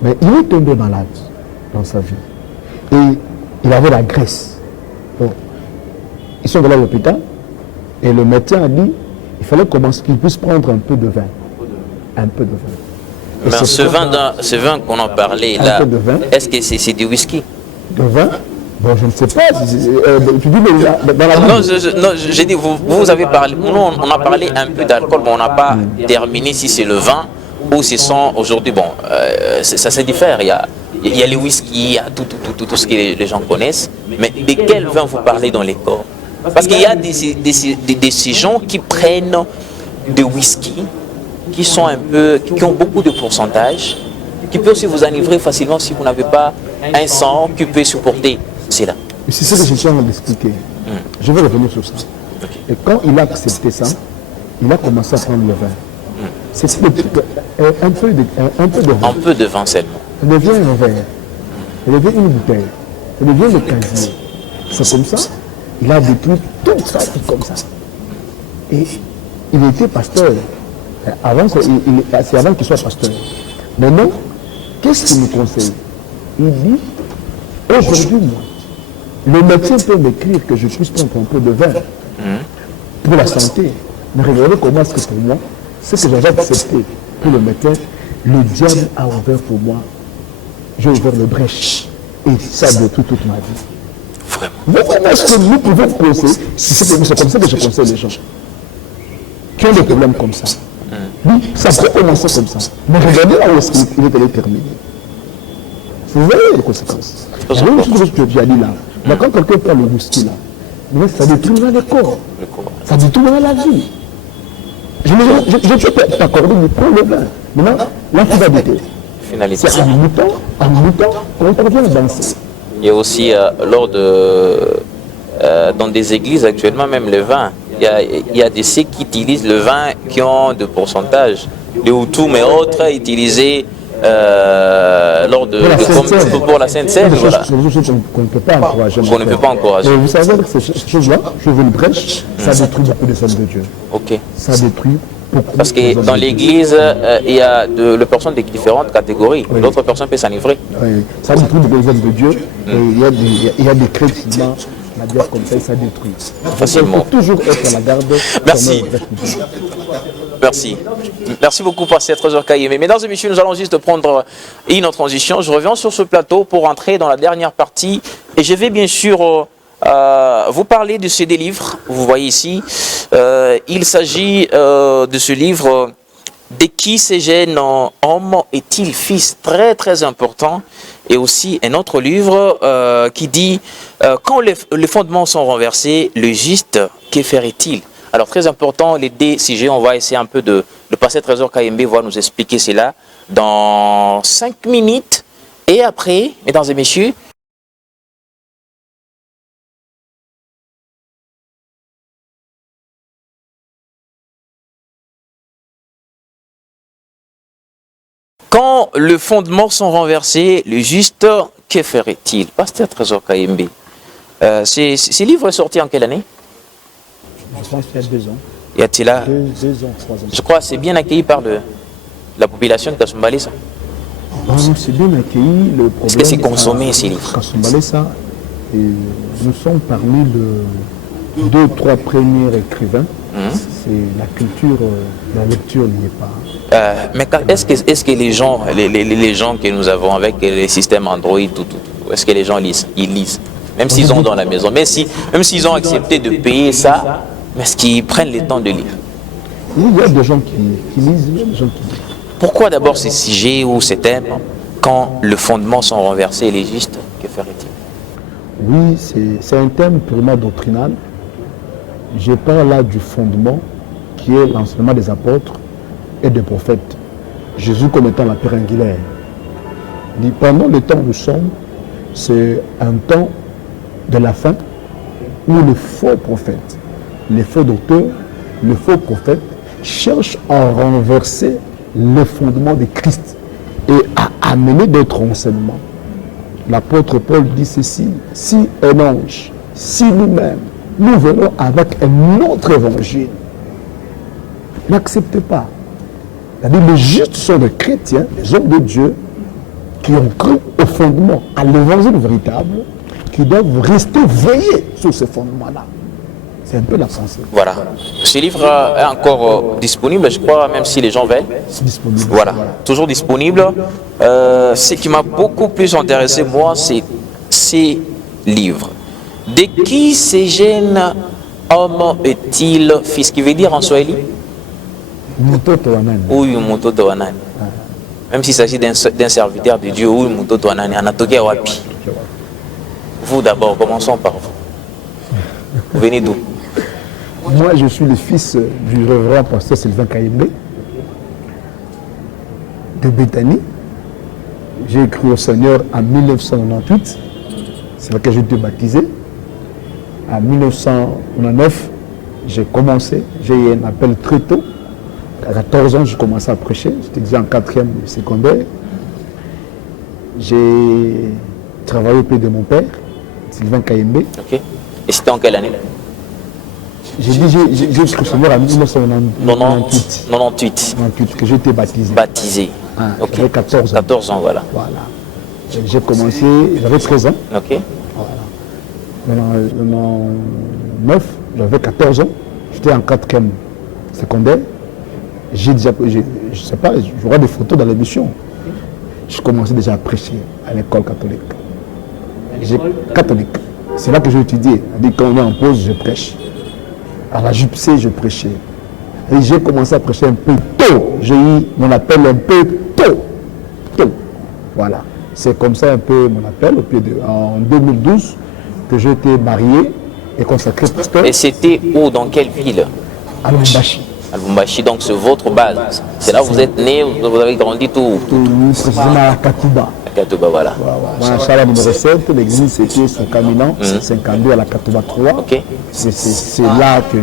Mais il est tombé malade dans sa vie. Et il avait la graisse. Bon. Ils sont allés à l'hôpital et le médecin a dit qu'il fallait commencer qu'il puisse prendre un peu de vin. Un peu de vin. Mais ce vin qu'on en parlait là, est-ce que c'est du whisky? De vin? Bon, je ne sais pas. Tu dis dans la non, j'ai dit, vous avez parlé, nous on a parlé un peu d'alcool, mais on n'a pas terminé si c'est le vin ou ce sont aujourd'hui, bon, ça se diffère. Il y a les whisky, il y a tout ce que les gens connaissent, mais de quel vin vous parlez dans les corps? Parce qu'il y a ces gens qui prennent de whisky, qui sont qui ont beaucoup de pourcentage, qui peut aussi vous enivrer facilement si vous n'avez pas un sang qui peut supporter cela. C'est ce que je suis en train d'expliquer. Je vais revenir sur ça. Et quand il a accepté ça, il a commencé à prendre le vin. C'est un peu de vin. Un peu de vin seulement. Ça devient un verre. Ça devient une bouteille. Ça devient le casier. C'est comme ça. Il a détruit tout ça, tout comme ça. Et il était pasteur. C'est avant qu'il soit pasteur. Maintenant, qu'est-ce qu'il nous conseille? Il dit, aujourd'hui, moi, le médecin peut m'écrire que je puisse prendre un peu de vin pour la santé. Mais regardez comment est-ce que pour moi, ce que j'avais accepté pour le médecin, le diable a ouvert pour moi. J'ai ouvert le brèche. Et ça détruit toute ma vie. Vraiment, est-ce que nous pouvons conseiller? C'est comme ça que je conseille les gens qui ont des problèmes comme ça. Oui, ça peut commencer comme ça. Mais regardez là où est-ce qu'il est allé terminer. Vous voyez les conséquences. C'est la même chose que tu as dit là. Mais quand quelqu'un prend le whisky là, ça détruit le corps. Ça détruit la vie. Je ne peux pas t'accorder, mais prends le vin. Maintenant, la finalité. C'est en moutant, on revient danser. Il y a aussi, dans des églises actuellement, même le vin, il y a des sectes qui utilisent le vin qui ont de pourcentage. Les Hutus, mais autres, utilisés pour la Sainte-Seine. Voilà. C'est des choses qu'on ne peut pas encourager. On ne peut pas encourager. Et vous savez que ces choses-là, je veux une brèche, ça détruit beaucoup de hommes de Dieu. Ok. Ça détruit beaucoup. Parce que dans l'église, il y a les personnes de différentes catégories. Oui. D'autres personnes peuvent s'enivrer. Oui. Ça détruit beaucoup de hommes de Dieu. Et il y a des chrétiens. La bière comme ça détruit. Facilement. Il faut toujours être à la garde. Merci. Merci. Merci beaucoup, Pasteur Trésor Kayemé. Mesdames et messieurs, nous allons juste prendre une transition. Je reviens sur ce plateau pour entrer dans la dernière partie. Et je vais bien sûr vous parler de ces deux livres. Vous voyez ici, il s'agit de ce livre « De qui ce jeune homme est-il fils ?» Très très important. Et aussi un autre livre qui dit quand les fondements sont renversés, le juste, que ferait-il? Alors très important, les deux sujets, on va essayer un peu de passer. Trésor Kayembe va nous expliquer cela dans 5 minutes. Et après, mesdames et messieurs, quand les fondements sont renversés, le juste, que ferait-il? Pasteur Trésor Kayembe, ces livres sont sortis en quelle année? Je pense qu'il y a 2 ans. Y a-t-il là 2 ans, 3 ans. Je crois que c'est bien accueilli par la population de Kasumbalesa. C'est bien accueilli. Le problème, est-ce que c'est consommé ces livres? Kasumbalesa, nous sommes parmi les 2-3 premiers écrivains. C'est la culture, la lecture n'y est pas. Mais est-ce que les gens que nous avons avec les systèmes Android, est-ce que les gens lisent? Ils lisent, même s'ils ont dans la maison, même s'ils ont accepté de payer ça, mais est-ce qu'ils prennent le temps de lire? Oui, il y a des gens qui lisent, il y a des gens qui lisent. Pourquoi d'abord ces sujets ou ces thèmes, quand le fondement sont renversés, les justes, que ferait-il? Oui, c'est un thème purement doctrinal. Je parle là du fondement qui est l'enseignement des apôtres et des prophètes. Jésus comme étant la pierre angulaire. dit, pendant le temps où nous sommes, c'est un temps de la fin où les faux prophètes, les faux docteurs, les faux prophètes cherchent à renverser le fondement de Christ et à amener d'autres enseignements. L'apôtre Paul dit ceci, si un ange, si nous-mêmes, nous venons avec un autre évangile, n'acceptez pas. C'est-à-dire les justes sont des chrétiens, des hommes de Dieu, qui ont cru au fondement, à l'évangile véritable, qui doivent rester veillés sur ce fondement-là. C'est un peu la pensée. Voilà. Ce livre est encore disponible, je crois, même si les gens veulent. C'est disponible. Voilà, toujours disponible. Ce qui m'a beaucoup plus intéressé, moi, c'est ces livres. De qui ce jeune homme est-il fils? Qui veut dire en Swahili? Mutoto wa nani? Oui, Mutoto wa nani. Même s'il s'agit d'un serviteur de Dieu, oui, Mutoto wa nani. Anatokea wapi? Vous d'abord, commençons par vous. Vous venez d'où? Moi, je suis le fils du révérend pasteur Sylvain Kayembe de Béthanie. J'ai cru au Seigneur en 1998. C'est là que j'ai été baptisé. En 1999, j'ai commencé. J'ai eu un appel très tôt. À 14 ans, j'ai commencé à prêcher. J'étais déjà en 4e secondaire. J'ai travaillé auprès de mon père, Sylvain Kayembe. Ok. Et c'était en quelle année? J'ai cru au Seigneur en 1998. 98. Que j'ai été baptisé. Baptisé. Ok. J'avais 14 ans. 14 ans, voilà. Voilà. J'ai commencé, j'avais 13 ans. Ok. Voilà. En 9, j'avais 14 ans. J'étais en 4e secondaire. J'ai déjà, je sais pas, j'aurai des photos dans l'émission. Je commençais déjà à prêcher à l'école catholique. Catholique. C'est là que j'ai étudié. Quand on est en pause, je prêche. À la JUPC, je prêchais. Et j'ai commencé à prêcher un peu tôt. J'ai eu mon appel un peu tôt. Tôt. Voilà. C'est comme ça un peu mon appel. En 2012, que j'ai été marié et consacré pasteur. Et c'était où, dans quelle ville? À Lubumbashi. À Lubumbashi, donc c'est votre base. C'est là où vous êtes né, vous avez grandi tout. Précisément à Katouba. À Katouba, voilà. Voilà, Chala numéro 7, l'église c'était sur Caminan, 52 à la Katouba 3. Ok. C'est là que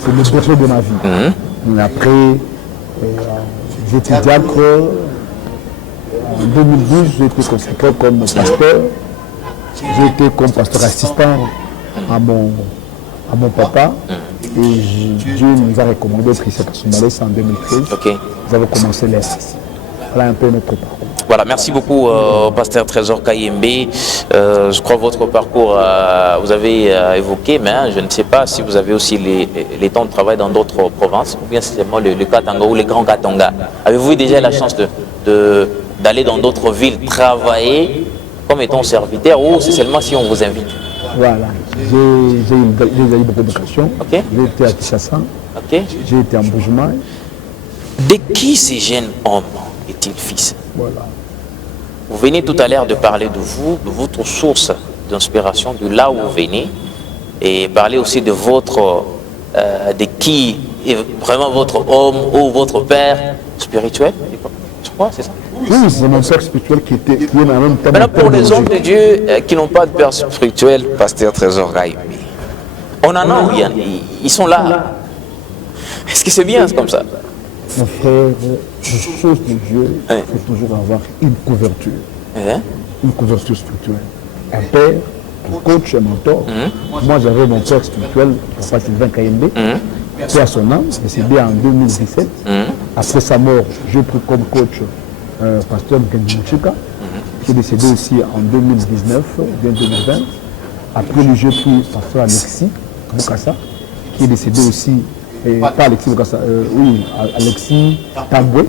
c'est le berger de ma vie. Et après, j'étais diacre. En 2012, j'ai été consacré comme pasteur. J'ai été comme pasteur assistant à mon papa. Et Dieu nous a recommandé de prier à Kasumbalès en 2013. Ok. Nous avons commencé l'Est. Voilà un peu notre parcours. Voilà, merci beaucoup, pasteur Trésor Kayembe. Je crois que votre parcours, vous avez évoqué, mais je ne sais pas si vous avez aussi les temps de travail dans d'autres provinces, ou bien c'est seulement le Katanga ou les grands Katanga. Avez-vous eu déjà la chance d'aller dans d'autres villes travailler comme étant serviteur, ou c'est seulement si on vous invite? Voilà, j'ai eu beaucoup d'occasions. Okay. J'ai été à Kinshasa, Okay. J'ai été en Bougemaï. De qui ce jeune homme est-il fils? Voilà. Vous venez tout à l'heure de parler de vous, de votre source d'inspiration, de là où vous venez, et parler aussi de votre, de qui est vraiment votre homme ou votre père spirituel. Je crois, c'est ça. Oui, c'est mon père spirituel qui est en même temps. Maintenant, pour les hommes de Dieu qui n'ont pas de père spirituel, pasteur Trésor Kayembe, on en a où ils sont là. Est-ce que c'est bien comme ça? Mon frère, les choses de Dieu, il faut toujours avoir une couverture. Une couverture spirituelle. Un père, un coach, un mentor. Moi, j'avais mon père spirituel, papa Sylvain Kayembe, qui a son âme, décédé en 2017. Après sa mort, j'ai pris comme coach pasteur Nkendi Mouchika, qui est décédé aussi en 2019, bien 2020. Après lui, j'ai pris pasteur Alexis Boukassa, qui est décédé aussi, pas Alexis Boukassa, oui, Alexis Tamboué,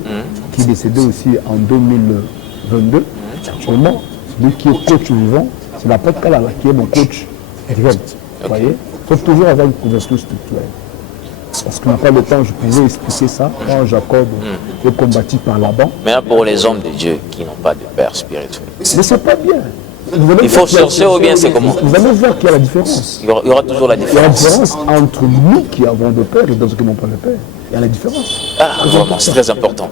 qui est décédé aussi en 2022. Actuellement, lui qui est coach vivant, c'est la Pâte Kalala qui est mon coach réel. Vous voyez, il faut toujours avoir une couverture spirituelle. Parce qu'on n'a pas le temps, je pouvais expliquer ça quand Jacob est combattu par Laban. Mais là, pour les hommes de Dieu qui n'ont pas de père spirituel. Mais c'est pas bien. Il faut chercher ou bien c'est comment? Vous allez voir qu'il y a la différence. Il y aura toujours la Il y a la différence. différence entre nous qui avons de père et d'autres qui n'ont pas de père. Il y a la différence. Ah, vraiment, c'est très important.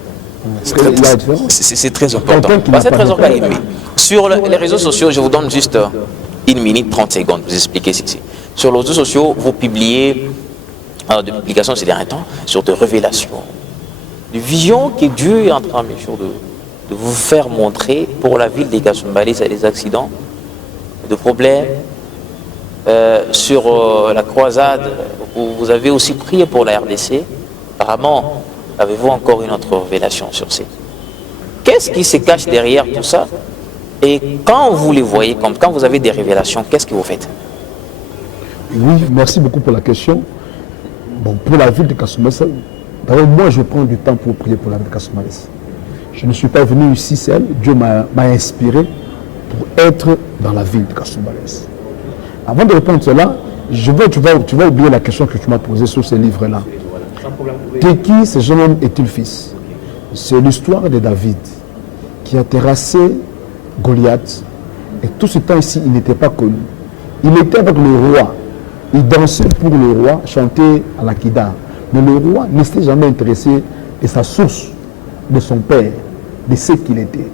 C'est Il y a la différence. c'est très important. Quelqu'un qui n'a C'est pas très de organisé. père. Sur les réseaux sociaux, je vous donne juste 1 minute 30 secondes pour vous expliquer ceci. Sur les réseaux sociaux, vous publiez des publications ces derniers temps sur des révélations, des visions que Dieu est en train, bien sûr, de vous faire montrer pour la ville des Kasumbalès. Il y a des accidents, des problèmes. Sur la croisade, vous avez aussi prié pour la RDC. Apparemment, avez-vous encore une autre révélation sur ces? Qu'est-ce qui se cache derrière tout ça? Et quand vous les voyez, comme quand vous avez des révélations, qu'est-ce que vous faites? Oui, merci beaucoup pour la question. Bon, pour la ville de Kasumbalès, d'abord, moi, je prends du temps pour prier pour la ville de Kasumbalès. Je ne suis pas venu ici seul. Dieu m'a inspiré pour être dans la ville de Kasumbalès. Avant de répondre à cela, tu vas oublier la question que tu m'as posée sur ces livres-là. De qui ce jeune homme est-il fils? C'est l'histoire de David qui a terrassé Goliath. Et tout ce temps ici, il n'était pas connu. Il était avec le roi. Il dansait pour le roi, chantait à la Kida. Mais le roi ne s'était jamais intéressé de sa source, de son père, de ce qu'il était.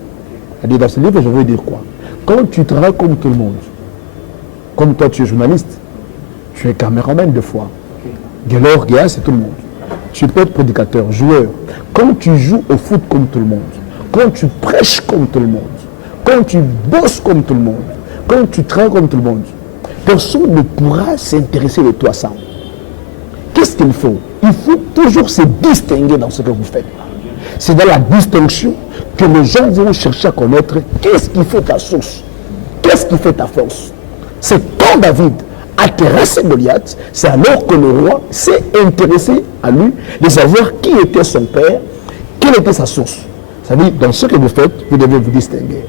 C'est-à-dire, dans ce livre, je veux dire quoi? Quand tu travailles comme tout le monde, comme toi tu es journaliste, tu es caméraman de fois. Guélor, Guéa, c'est tout le monde. Tu peux être prédicateur, joueur. Quand tu joues au foot comme tout le monde, quand tu prêches comme tout le monde, quand tu bosses comme tout le monde, quand tu travailles comme tout le monde, personne ne pourra s'intéresser de toi ça. Qu'est-ce qu'il faut? Il faut toujours se distinguer dans ce que vous faites. C'est dans la distinction que les gens vont chercher à connaître qu'est-ce qui fait ta source, qu'est-ce qui fait ta force. C'est quand David a terrassé Goliath, c'est alors que le roi s'est intéressé à lui de savoir qui était son père, quelle était sa source. Ça veut dire, dans ce que vous faites, vous devez vous distinguer.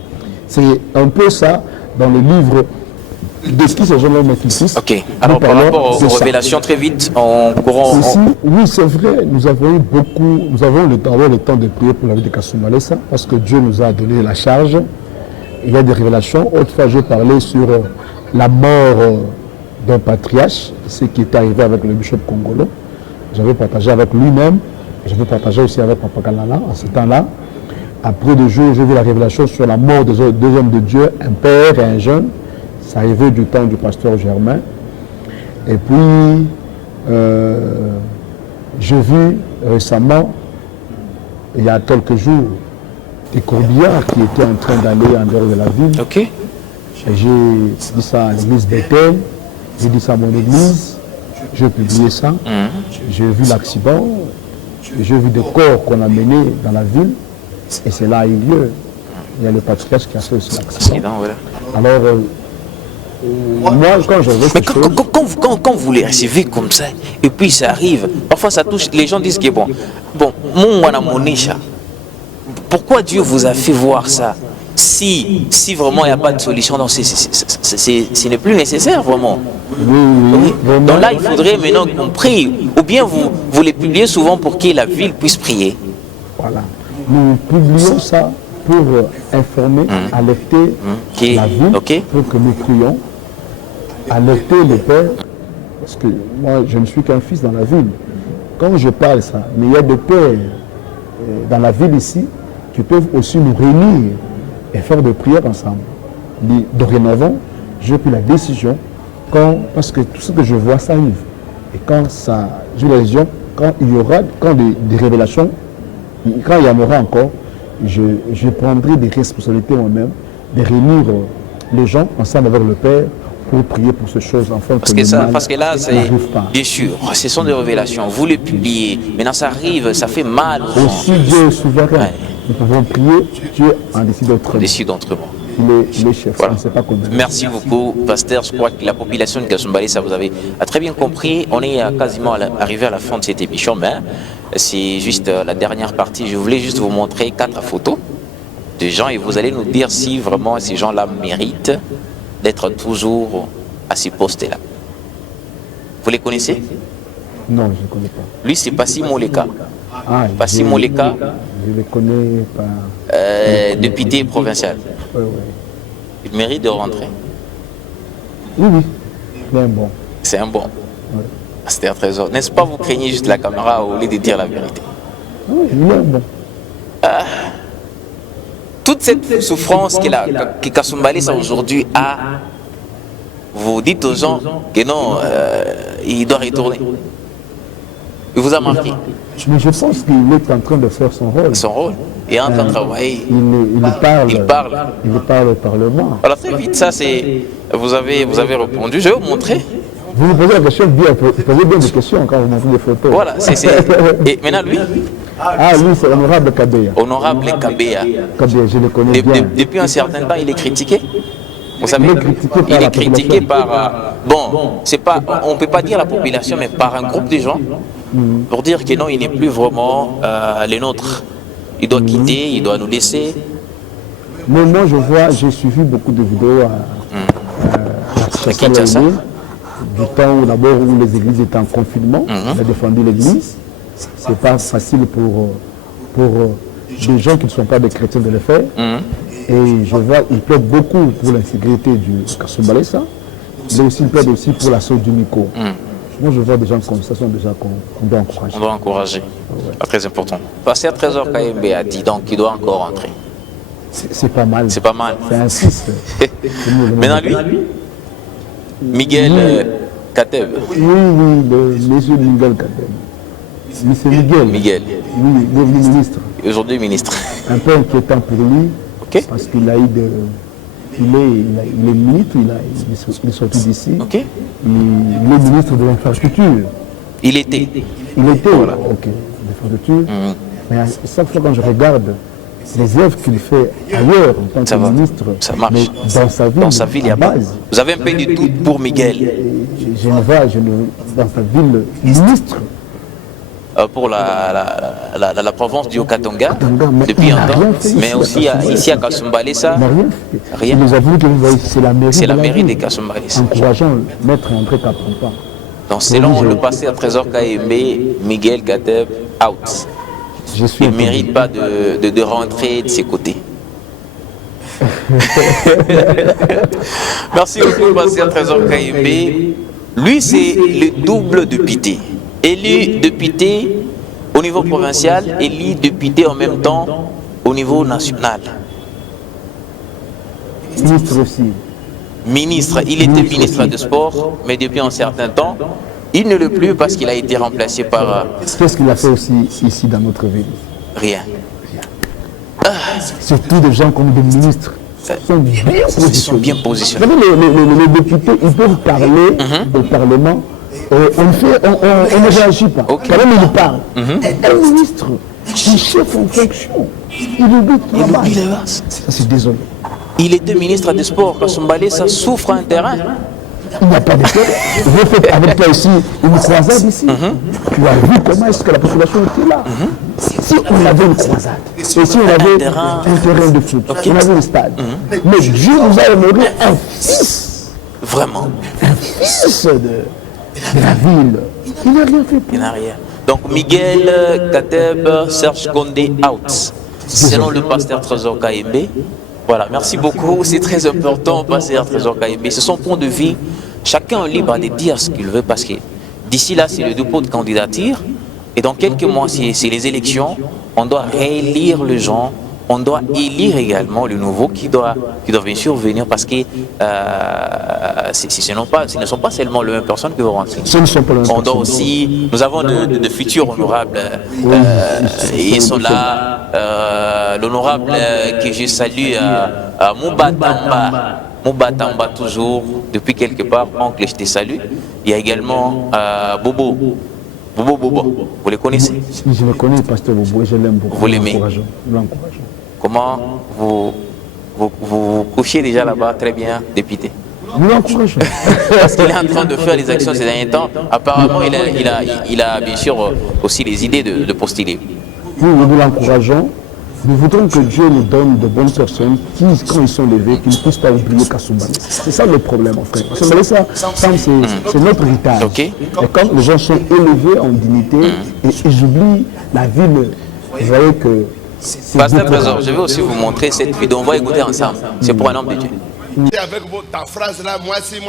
C'est un peu ça dans le livre de qui ce jeune homme est fils. Ok, alors par rapport aux révélations, très vite, en courant... Oui, c'est vrai, nous avons le temps de prier pour la vie de Kasumbalès, parce que Dieu nous a donné la charge. Il y a des révélations. Autrefois, j'ai parlé sur la mort d'un patriarche, ce qui est arrivé avec le bishop congolais. J'avais partagé avec lui-même, j'avais partagé aussi avec Papa Kalala en ce temps-là. Après 2 jours, j'ai vu la révélation sur la mort de 2 hommes de Dieu, un père et un jeune. Ça arrivait du temps du pasteur Germain. Et puis, j'ai vu récemment, il y a quelques jours, des courbillards qui étaient en train d'aller en dehors de la ville. Ok. J'ai dit ça à l'église Bethel, j'ai dit ça à mon église, j'ai publié ça, j'ai vu l'accident, j'ai vu des corps qu'on a menés dans la ville, et c'est là a eu lieu. Il y a le patriarche qui a fait aussi l'accident. Voilà. Alors, moi, quand je veux quelque chose... quand vous les recevez comme ça, et puis ça arrive, parfois ça touche, les gens disent que bon, mon wana monisha, pourquoi Dieu vous a fait voir ça? Si vraiment il n'y a pas de solution, donc ce n'est plus nécessaire vraiment. Oui, vraiment. Donc là, il faudrait maintenant qu'on prie, ou bien vous les publiez souvent pour que la ville puisse prier. Voilà. Nous publions ça pour informer, alerter la ville, pour que nous prions, alerter le père, parce que moi, je ne suis qu'un fils dans la ville. Quand je parle ça, mais il y a des pères dans la ville ici qui peuvent aussi nous réunir et faire des prières ensemble. Dorénavant, j'ai pris la décision, parce que tout ce que je vois, ça arrive. Et quand ça, j'ai la décision, quand il y aura, des révélations, quand il y en aura encore, je prendrai des responsabilités moi-même, de réunir les gens ensemble avec le Père pour prier pour ces choses, enfin, parce que là, c'est bien sûr, ce sont des révélations. Vous les publiez, maintenant ça arrive, ça fait mal. Aussi Dieu est souverain. Nous pouvons prier, Dieu en décide autrement. Il est chef, voilà. On ne sait pas comment. Merci beaucoup, pasteur. Je crois que la population de Kasumbalès, ça vous avez très bien compris. On est quasiment arrivé à la fin de cette émission, mais c'est juste la dernière partie. Je voulais juste vous montrer 4 photos de gens et vous allez nous dire si vraiment ces gens-là méritent d'être toujours à ces postes-là. Vous les connaissez? Non, je ne connais pas. Lui, c'est Passi Moleka. Passi Moleka. Je le connais pas. Député provincial. Oui. Il mérite de rentrer. Oui. C'est un bon. C'est un bon. Oui. C'est un trésor. N'est-ce pas, vous craignez juste la caméra au lieu de dire la vérité? Oui, il est un bon. toute cette souffrance que Kassoum Balessa aujourd'hui a, vous dites aux gens que non, il doit retourner. Il vous a marqué. Mais je pense qu'il est en train de faire son rôle. Son rôle. Il est en train de travailler. Il parle au Parlement. Voilà, très vite, ça c'est. Vous avez répondu. Je vais vous montrer. Vous me posez la question bien, vous posez bien des questions quand vous montrez des photos. Voilà, Et maintenant, lui. Ah, lui, c'est Honorable Kabea. Honorable Kabea. Kabea, je le connais bien. Depuis un certain temps, il est critiqué. Vous savez, il est critiqué par. Bon, c'est pas, on ne peut pas dire la population, mais par un groupe de gens, pour dire que non, il n'est plus vraiment les nôtres. Il doit quitter, il doit nous laisser. Mais moi, j'ai suivi beaucoup de vidéos à Kinshasa, du temps où d'abord où les églises étaient en confinement, il a défendu l'église. C'est pas facile pour des gens qui ne sont pas des chrétiens de le faire. Et je vois, il plaide beaucoup pour l'insécurité du Kassoum Balessa, mais aussi il plaide aussi pour la sauce du Miko. Moi, je vois des gens comme ça, sont des gens qu'on doit encourager. On doit encourager. Ouais. Très important. Pasteur Trésor Kayembe a dit donc qu'il doit encore entrer. C'est pas mal. C'est pas mal. C'est un 6. Maintenant, lui, Miguel Kateb. Oui, le monsieur Miguel Kateb. Monsieur Miguel. Oui, devenu ministre. Aujourd'hui, ministre. Un peu inquiétant pour lui, parce qu'il a eu de. Il est ministre, il est sorti d'ici. Il est ministre de l'infrastructure. Il était. Voilà. L'infrastructure. Mais à chaque fois quand je regarde les œuvres qu'il fait ailleurs en tant que ministre, ça marche. Mais dans sa ville, il y a base. Vous avez un peu du tout pour Miguel. Dans sa ville, ministre. Pour la province du Okatonga, depuis un temps, mais aussi ici à Kassoum Balessa, rien. Il nous a dit que c'est la mairie de Kassoum Balessa. Encourageant maître André Kapampa. Donc selon le pasteur Trésor Kayembe, Miguel Kateb, out. Il ne mérite pas de rentrer de ses côtés. Merci beaucoup, pasteur Trésor Kayembe. Lui, c'est le double de Pité. Élu député au niveau provincial, élu député en même temps au niveau national. Ministre aussi. Ministre, il était ministre des Sports, mais depuis un certain temps, il ne l'est plus parce qu'il a été remplacé par... Qu'est-ce qu'il a fait aussi ici dans notre ville? Rien. Surtout des gens comme des ministres. Ils sont bien positionnés. Les députés, ils peuvent parler au Parlement. On ne réagit pas. Quand même, il parle. Un ministre, il chef en fonction. Il oublie la base. C'est désolé. Il était ministre des Sports. Kassoum Balessa souffre un terrain. Il n'y a pas de problème. Je fais avec toi ici une croisade ici. Tu as vu comment est-ce que la population était là. Si on avait une croisade, et si on avait un terrain de foot, on avait un stade. Mais Dieu nous a honoré un fils. Vraiment. Un fils de la ville. Il n'a rien fait. Il n'a rien. Donc Miguel Kateb, Serge Condé, out. Selon le pasteur Trésor Kayembe. Voilà, merci beaucoup. C'est très important, pasteur Trésor Kayembe. C'est son point de vue. Chacun est libre de dire ce qu'il veut parce que d'ici là, c'est le dépôt de candidature. Et dans quelques mois, c'est les élections. On doit réélire les gens. On doit élire également le nouveau qui doit bien sûr venir parce que ce ne sont pas seulement les mêmes personnes qui vont rentrer. On doit aussi, nous avons de futurs honorables. Ils sont là. L'honorable que je salue, Moubatamba toujours, depuis quelque part, oncle, je te salue. Il y a également Bobo. Bobo, vous les connaissez? Je le connais, pasteur Bobo, je l'aime beaucoup. Vous l'aimez? Comment vous couchez déjà là-bas très bien, député? Nous l'encourageons. Parce qu'il est en train de faire les actions ces derniers temps. Apparemment, il a bien sûr aussi les idées de postuler. Oui, nous l'encourageons. Nous voudrons que Dieu nous donne de bonnes personnes qui, quand ils sont levés, qui ne puissent pas oublier Kassoum Balessa. C'est ça le problème, en fait. Kassoum Balessa, c'est notre héritage. Et quand les gens sont élevés en dignité, et ils oublient la ville, vous voyez que... Pasteur Trésor, je vais aussi vous montrer cette vidéo. On va écouter ensemble. C'est pour un homme de Dieu. Avec ta phrase là, moi si, nous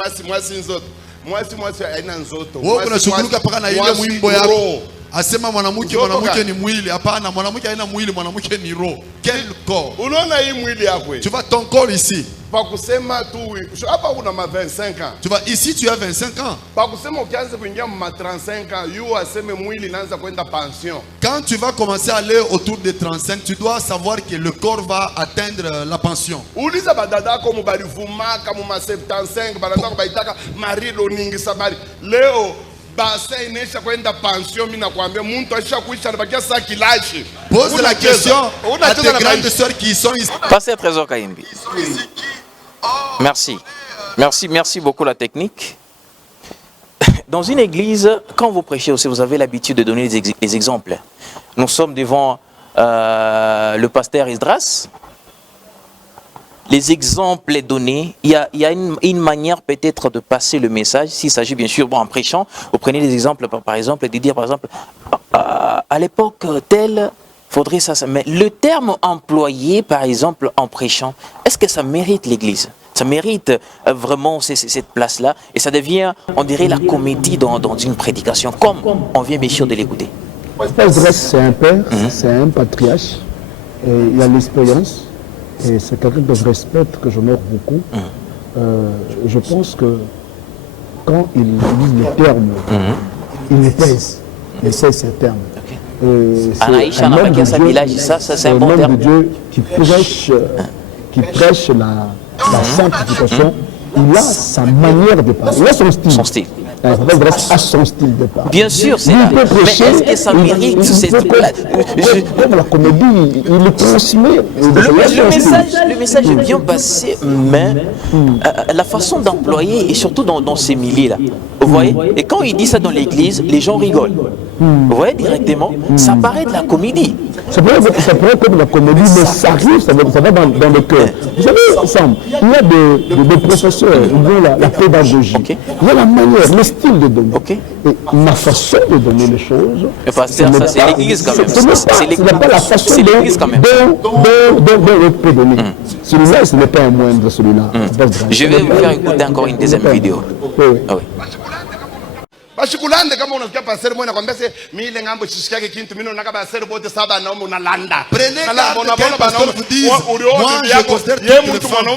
autres. Moi si, un autre. Asema mwanamke ni mwili. Hapana, mwanamke haina mwili, mwanamke ni roho. Quel corps? Unaona hii mwili yako. Tu vois ton corps ici. Pa kusema tu hapa una ma 25 ans. Tu vois ici tu as 25 ans. Pa kusema ukianza kuingia ma 35 ans, yu aseme mwili inaanza kwenda pension. Quand tu vas commencer à aller autour de 35, tu dois savoir que le corps va atteindre la pension. Uliza badada ko mubarivumaka mu ma 75 badada baitaka marilo ningi sabari. Leo basa inesha kwenda pension, mimi nakwambia mtu aisha kuisha anabakia saa kilashi. Pose la question à tes grandes sœurs qui sont ici. Pasteur Trésor Kayembi. Merci. Merci beaucoup la technique. Dans une église, quand vous prêchez aussi, vous avez l'habitude de donner des exemples. Nous sommes devant le pasteur Esdras. Les exemples donnés, il y a une manière peut-être de passer le message. S'il s'agit bien sûr, en prêchant, vous prenez des exemples, par exemple, de dire par exemple, à l'époque telle, faudrait ça. Mais le terme employé, par exemple, en prêchant, est-ce que ça mérite l'église? Ça mérite vraiment cette place-là. Et ça devient, on dirait, la comédie dans une prédication, comme on vient bien sûr de l'écouter. Esdras, c'est un père, c'est un patriarche. Et il a l'expérience. Et c'est quelqu'un que je respecte, que j'honore beaucoup. Je pense que quand il lit les termes, il les pèse. Il sait ces termes. C'est un homme de Dieu qui prêche la sanctification. Il a sa manière de parler. Il a son style. Son style. À son style de parler. Bien sûr, c'est là. Mais est-ce que ça mérite ce style-là? Comme la comédie, il est transmet. Le message est bien passé, mais la façon d'employer, et surtout dans ces milieux-là, vous voyez? Et quand il dit ça dans l'église, les gens rigolent. Vous voyez directement, ça paraît de la comédie. Ça paraît comme la comédie, mais ça arrive, ça va dans le cœur. Vous savez, ensemble, il y a des professeurs, ils ont la pédagogie, il y a la manière, le style de donner. Et ma façon de donner les choses. Mais pasteur, ça c'est l'église quand même. Ce n'est pas la façon dont l'autre peut donner. Celui-là, ce n'est pas un moindre, celui-là. Je vais vous faire écouter encore une deuxième vidéo. Bashikulande kama unasikia pastor mmoja anakuambia sasa mimi ile ngambo chishikake kintu mimi naona pastor bote saba naomba unalanda. Prenez garde, pasteur vous dise, moi je considère toutes les femmes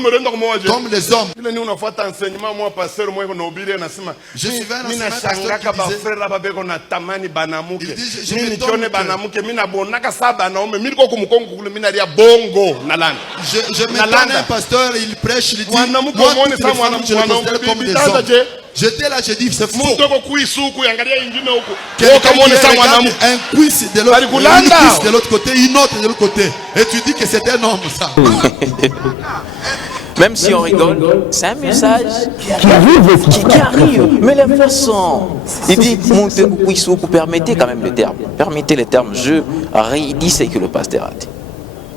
comme les hommes. Ile ni unafuata enseignement moi pastor mmoja na ubiri anasema je suis un mimi nashangaka ba frère hapa beko na tamani banamuke. Mimi nikione banamuke mimi nabonaka saba naomba mimi niko kumkongo kule mimi nalia bongo nalanda. Je m'étonne un pasteur, il prêche, il dit moi toutes les femmes je les considère comme des hommes. J'étais là, je dis c'est faux. Quelqu'un qui un quiz de l'autre côté, une autre de l'autre côté. Et tu dis que c'est un homme, ça. Même si on rigole, c'est un message qui arrive. Mais la façon, il dit, permettez quand même le terme. Permettez le terme. Il dit ce que le pasteur a dit.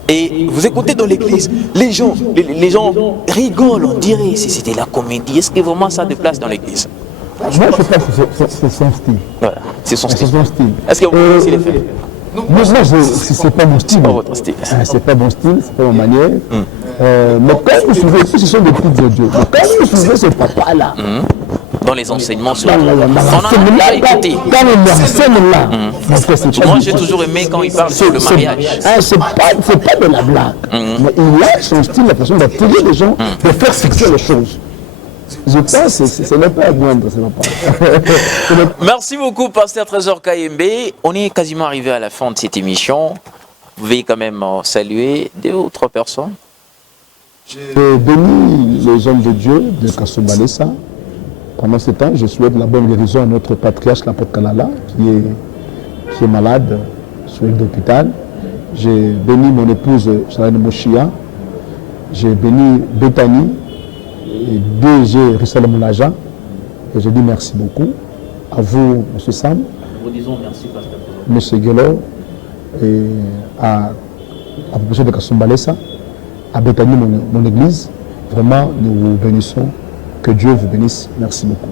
Et vous écoutez dans l'église, les gens rigolent, on dirait si c'était la comédie. Est-ce que vraiment ça a de place dans l'église? Moi, je pense que c'est son style. Voilà, c'est son style. Est-ce que vous connaissez les faits? Moi, c'est pas mon style. C'est pas votre style. C'est pas mon style, c'est pas ma manière. Mais quand vous suivez, ce sont des petites de Dieu. Mais quand vous suivez ce papa-là, dans les enseignements sur on en a déjà écouté. Moi j'ai toujours aimé quand il parle sur le mariage. C'est pas de la blague. Mais il a son style, la façon d'attirer les gens, de faire fixer les choses. Je pense que ce n'est pas moindre, ce n'est pas. Merci beaucoup, pasteur Trésor Kayembe. On est quasiment arrivé à la fin de cette émission. Vous pouvez quand même saluer 2 ou 3 personnes. J'ai béni les hommes de Dieu de Kasumbalesa. Pendant ce temps, je souhaite la bonne guérison à notre patriarche, l'apôtre Kalala, qui est malade sur l'hôpital. J'ai béni mon épouse, Charlène Moshia. J'ai béni Bethany, et DG Rissala Moulaja. Et je dis merci beaucoup. À vous, M. Sam. Nous disons merci, pasteur. M. Guelo, et à propos de Kasumbalesa, à Bethany, mon église. Vraiment, nous vous bénissons. Que Dieu vous bénisse. Merci beaucoup.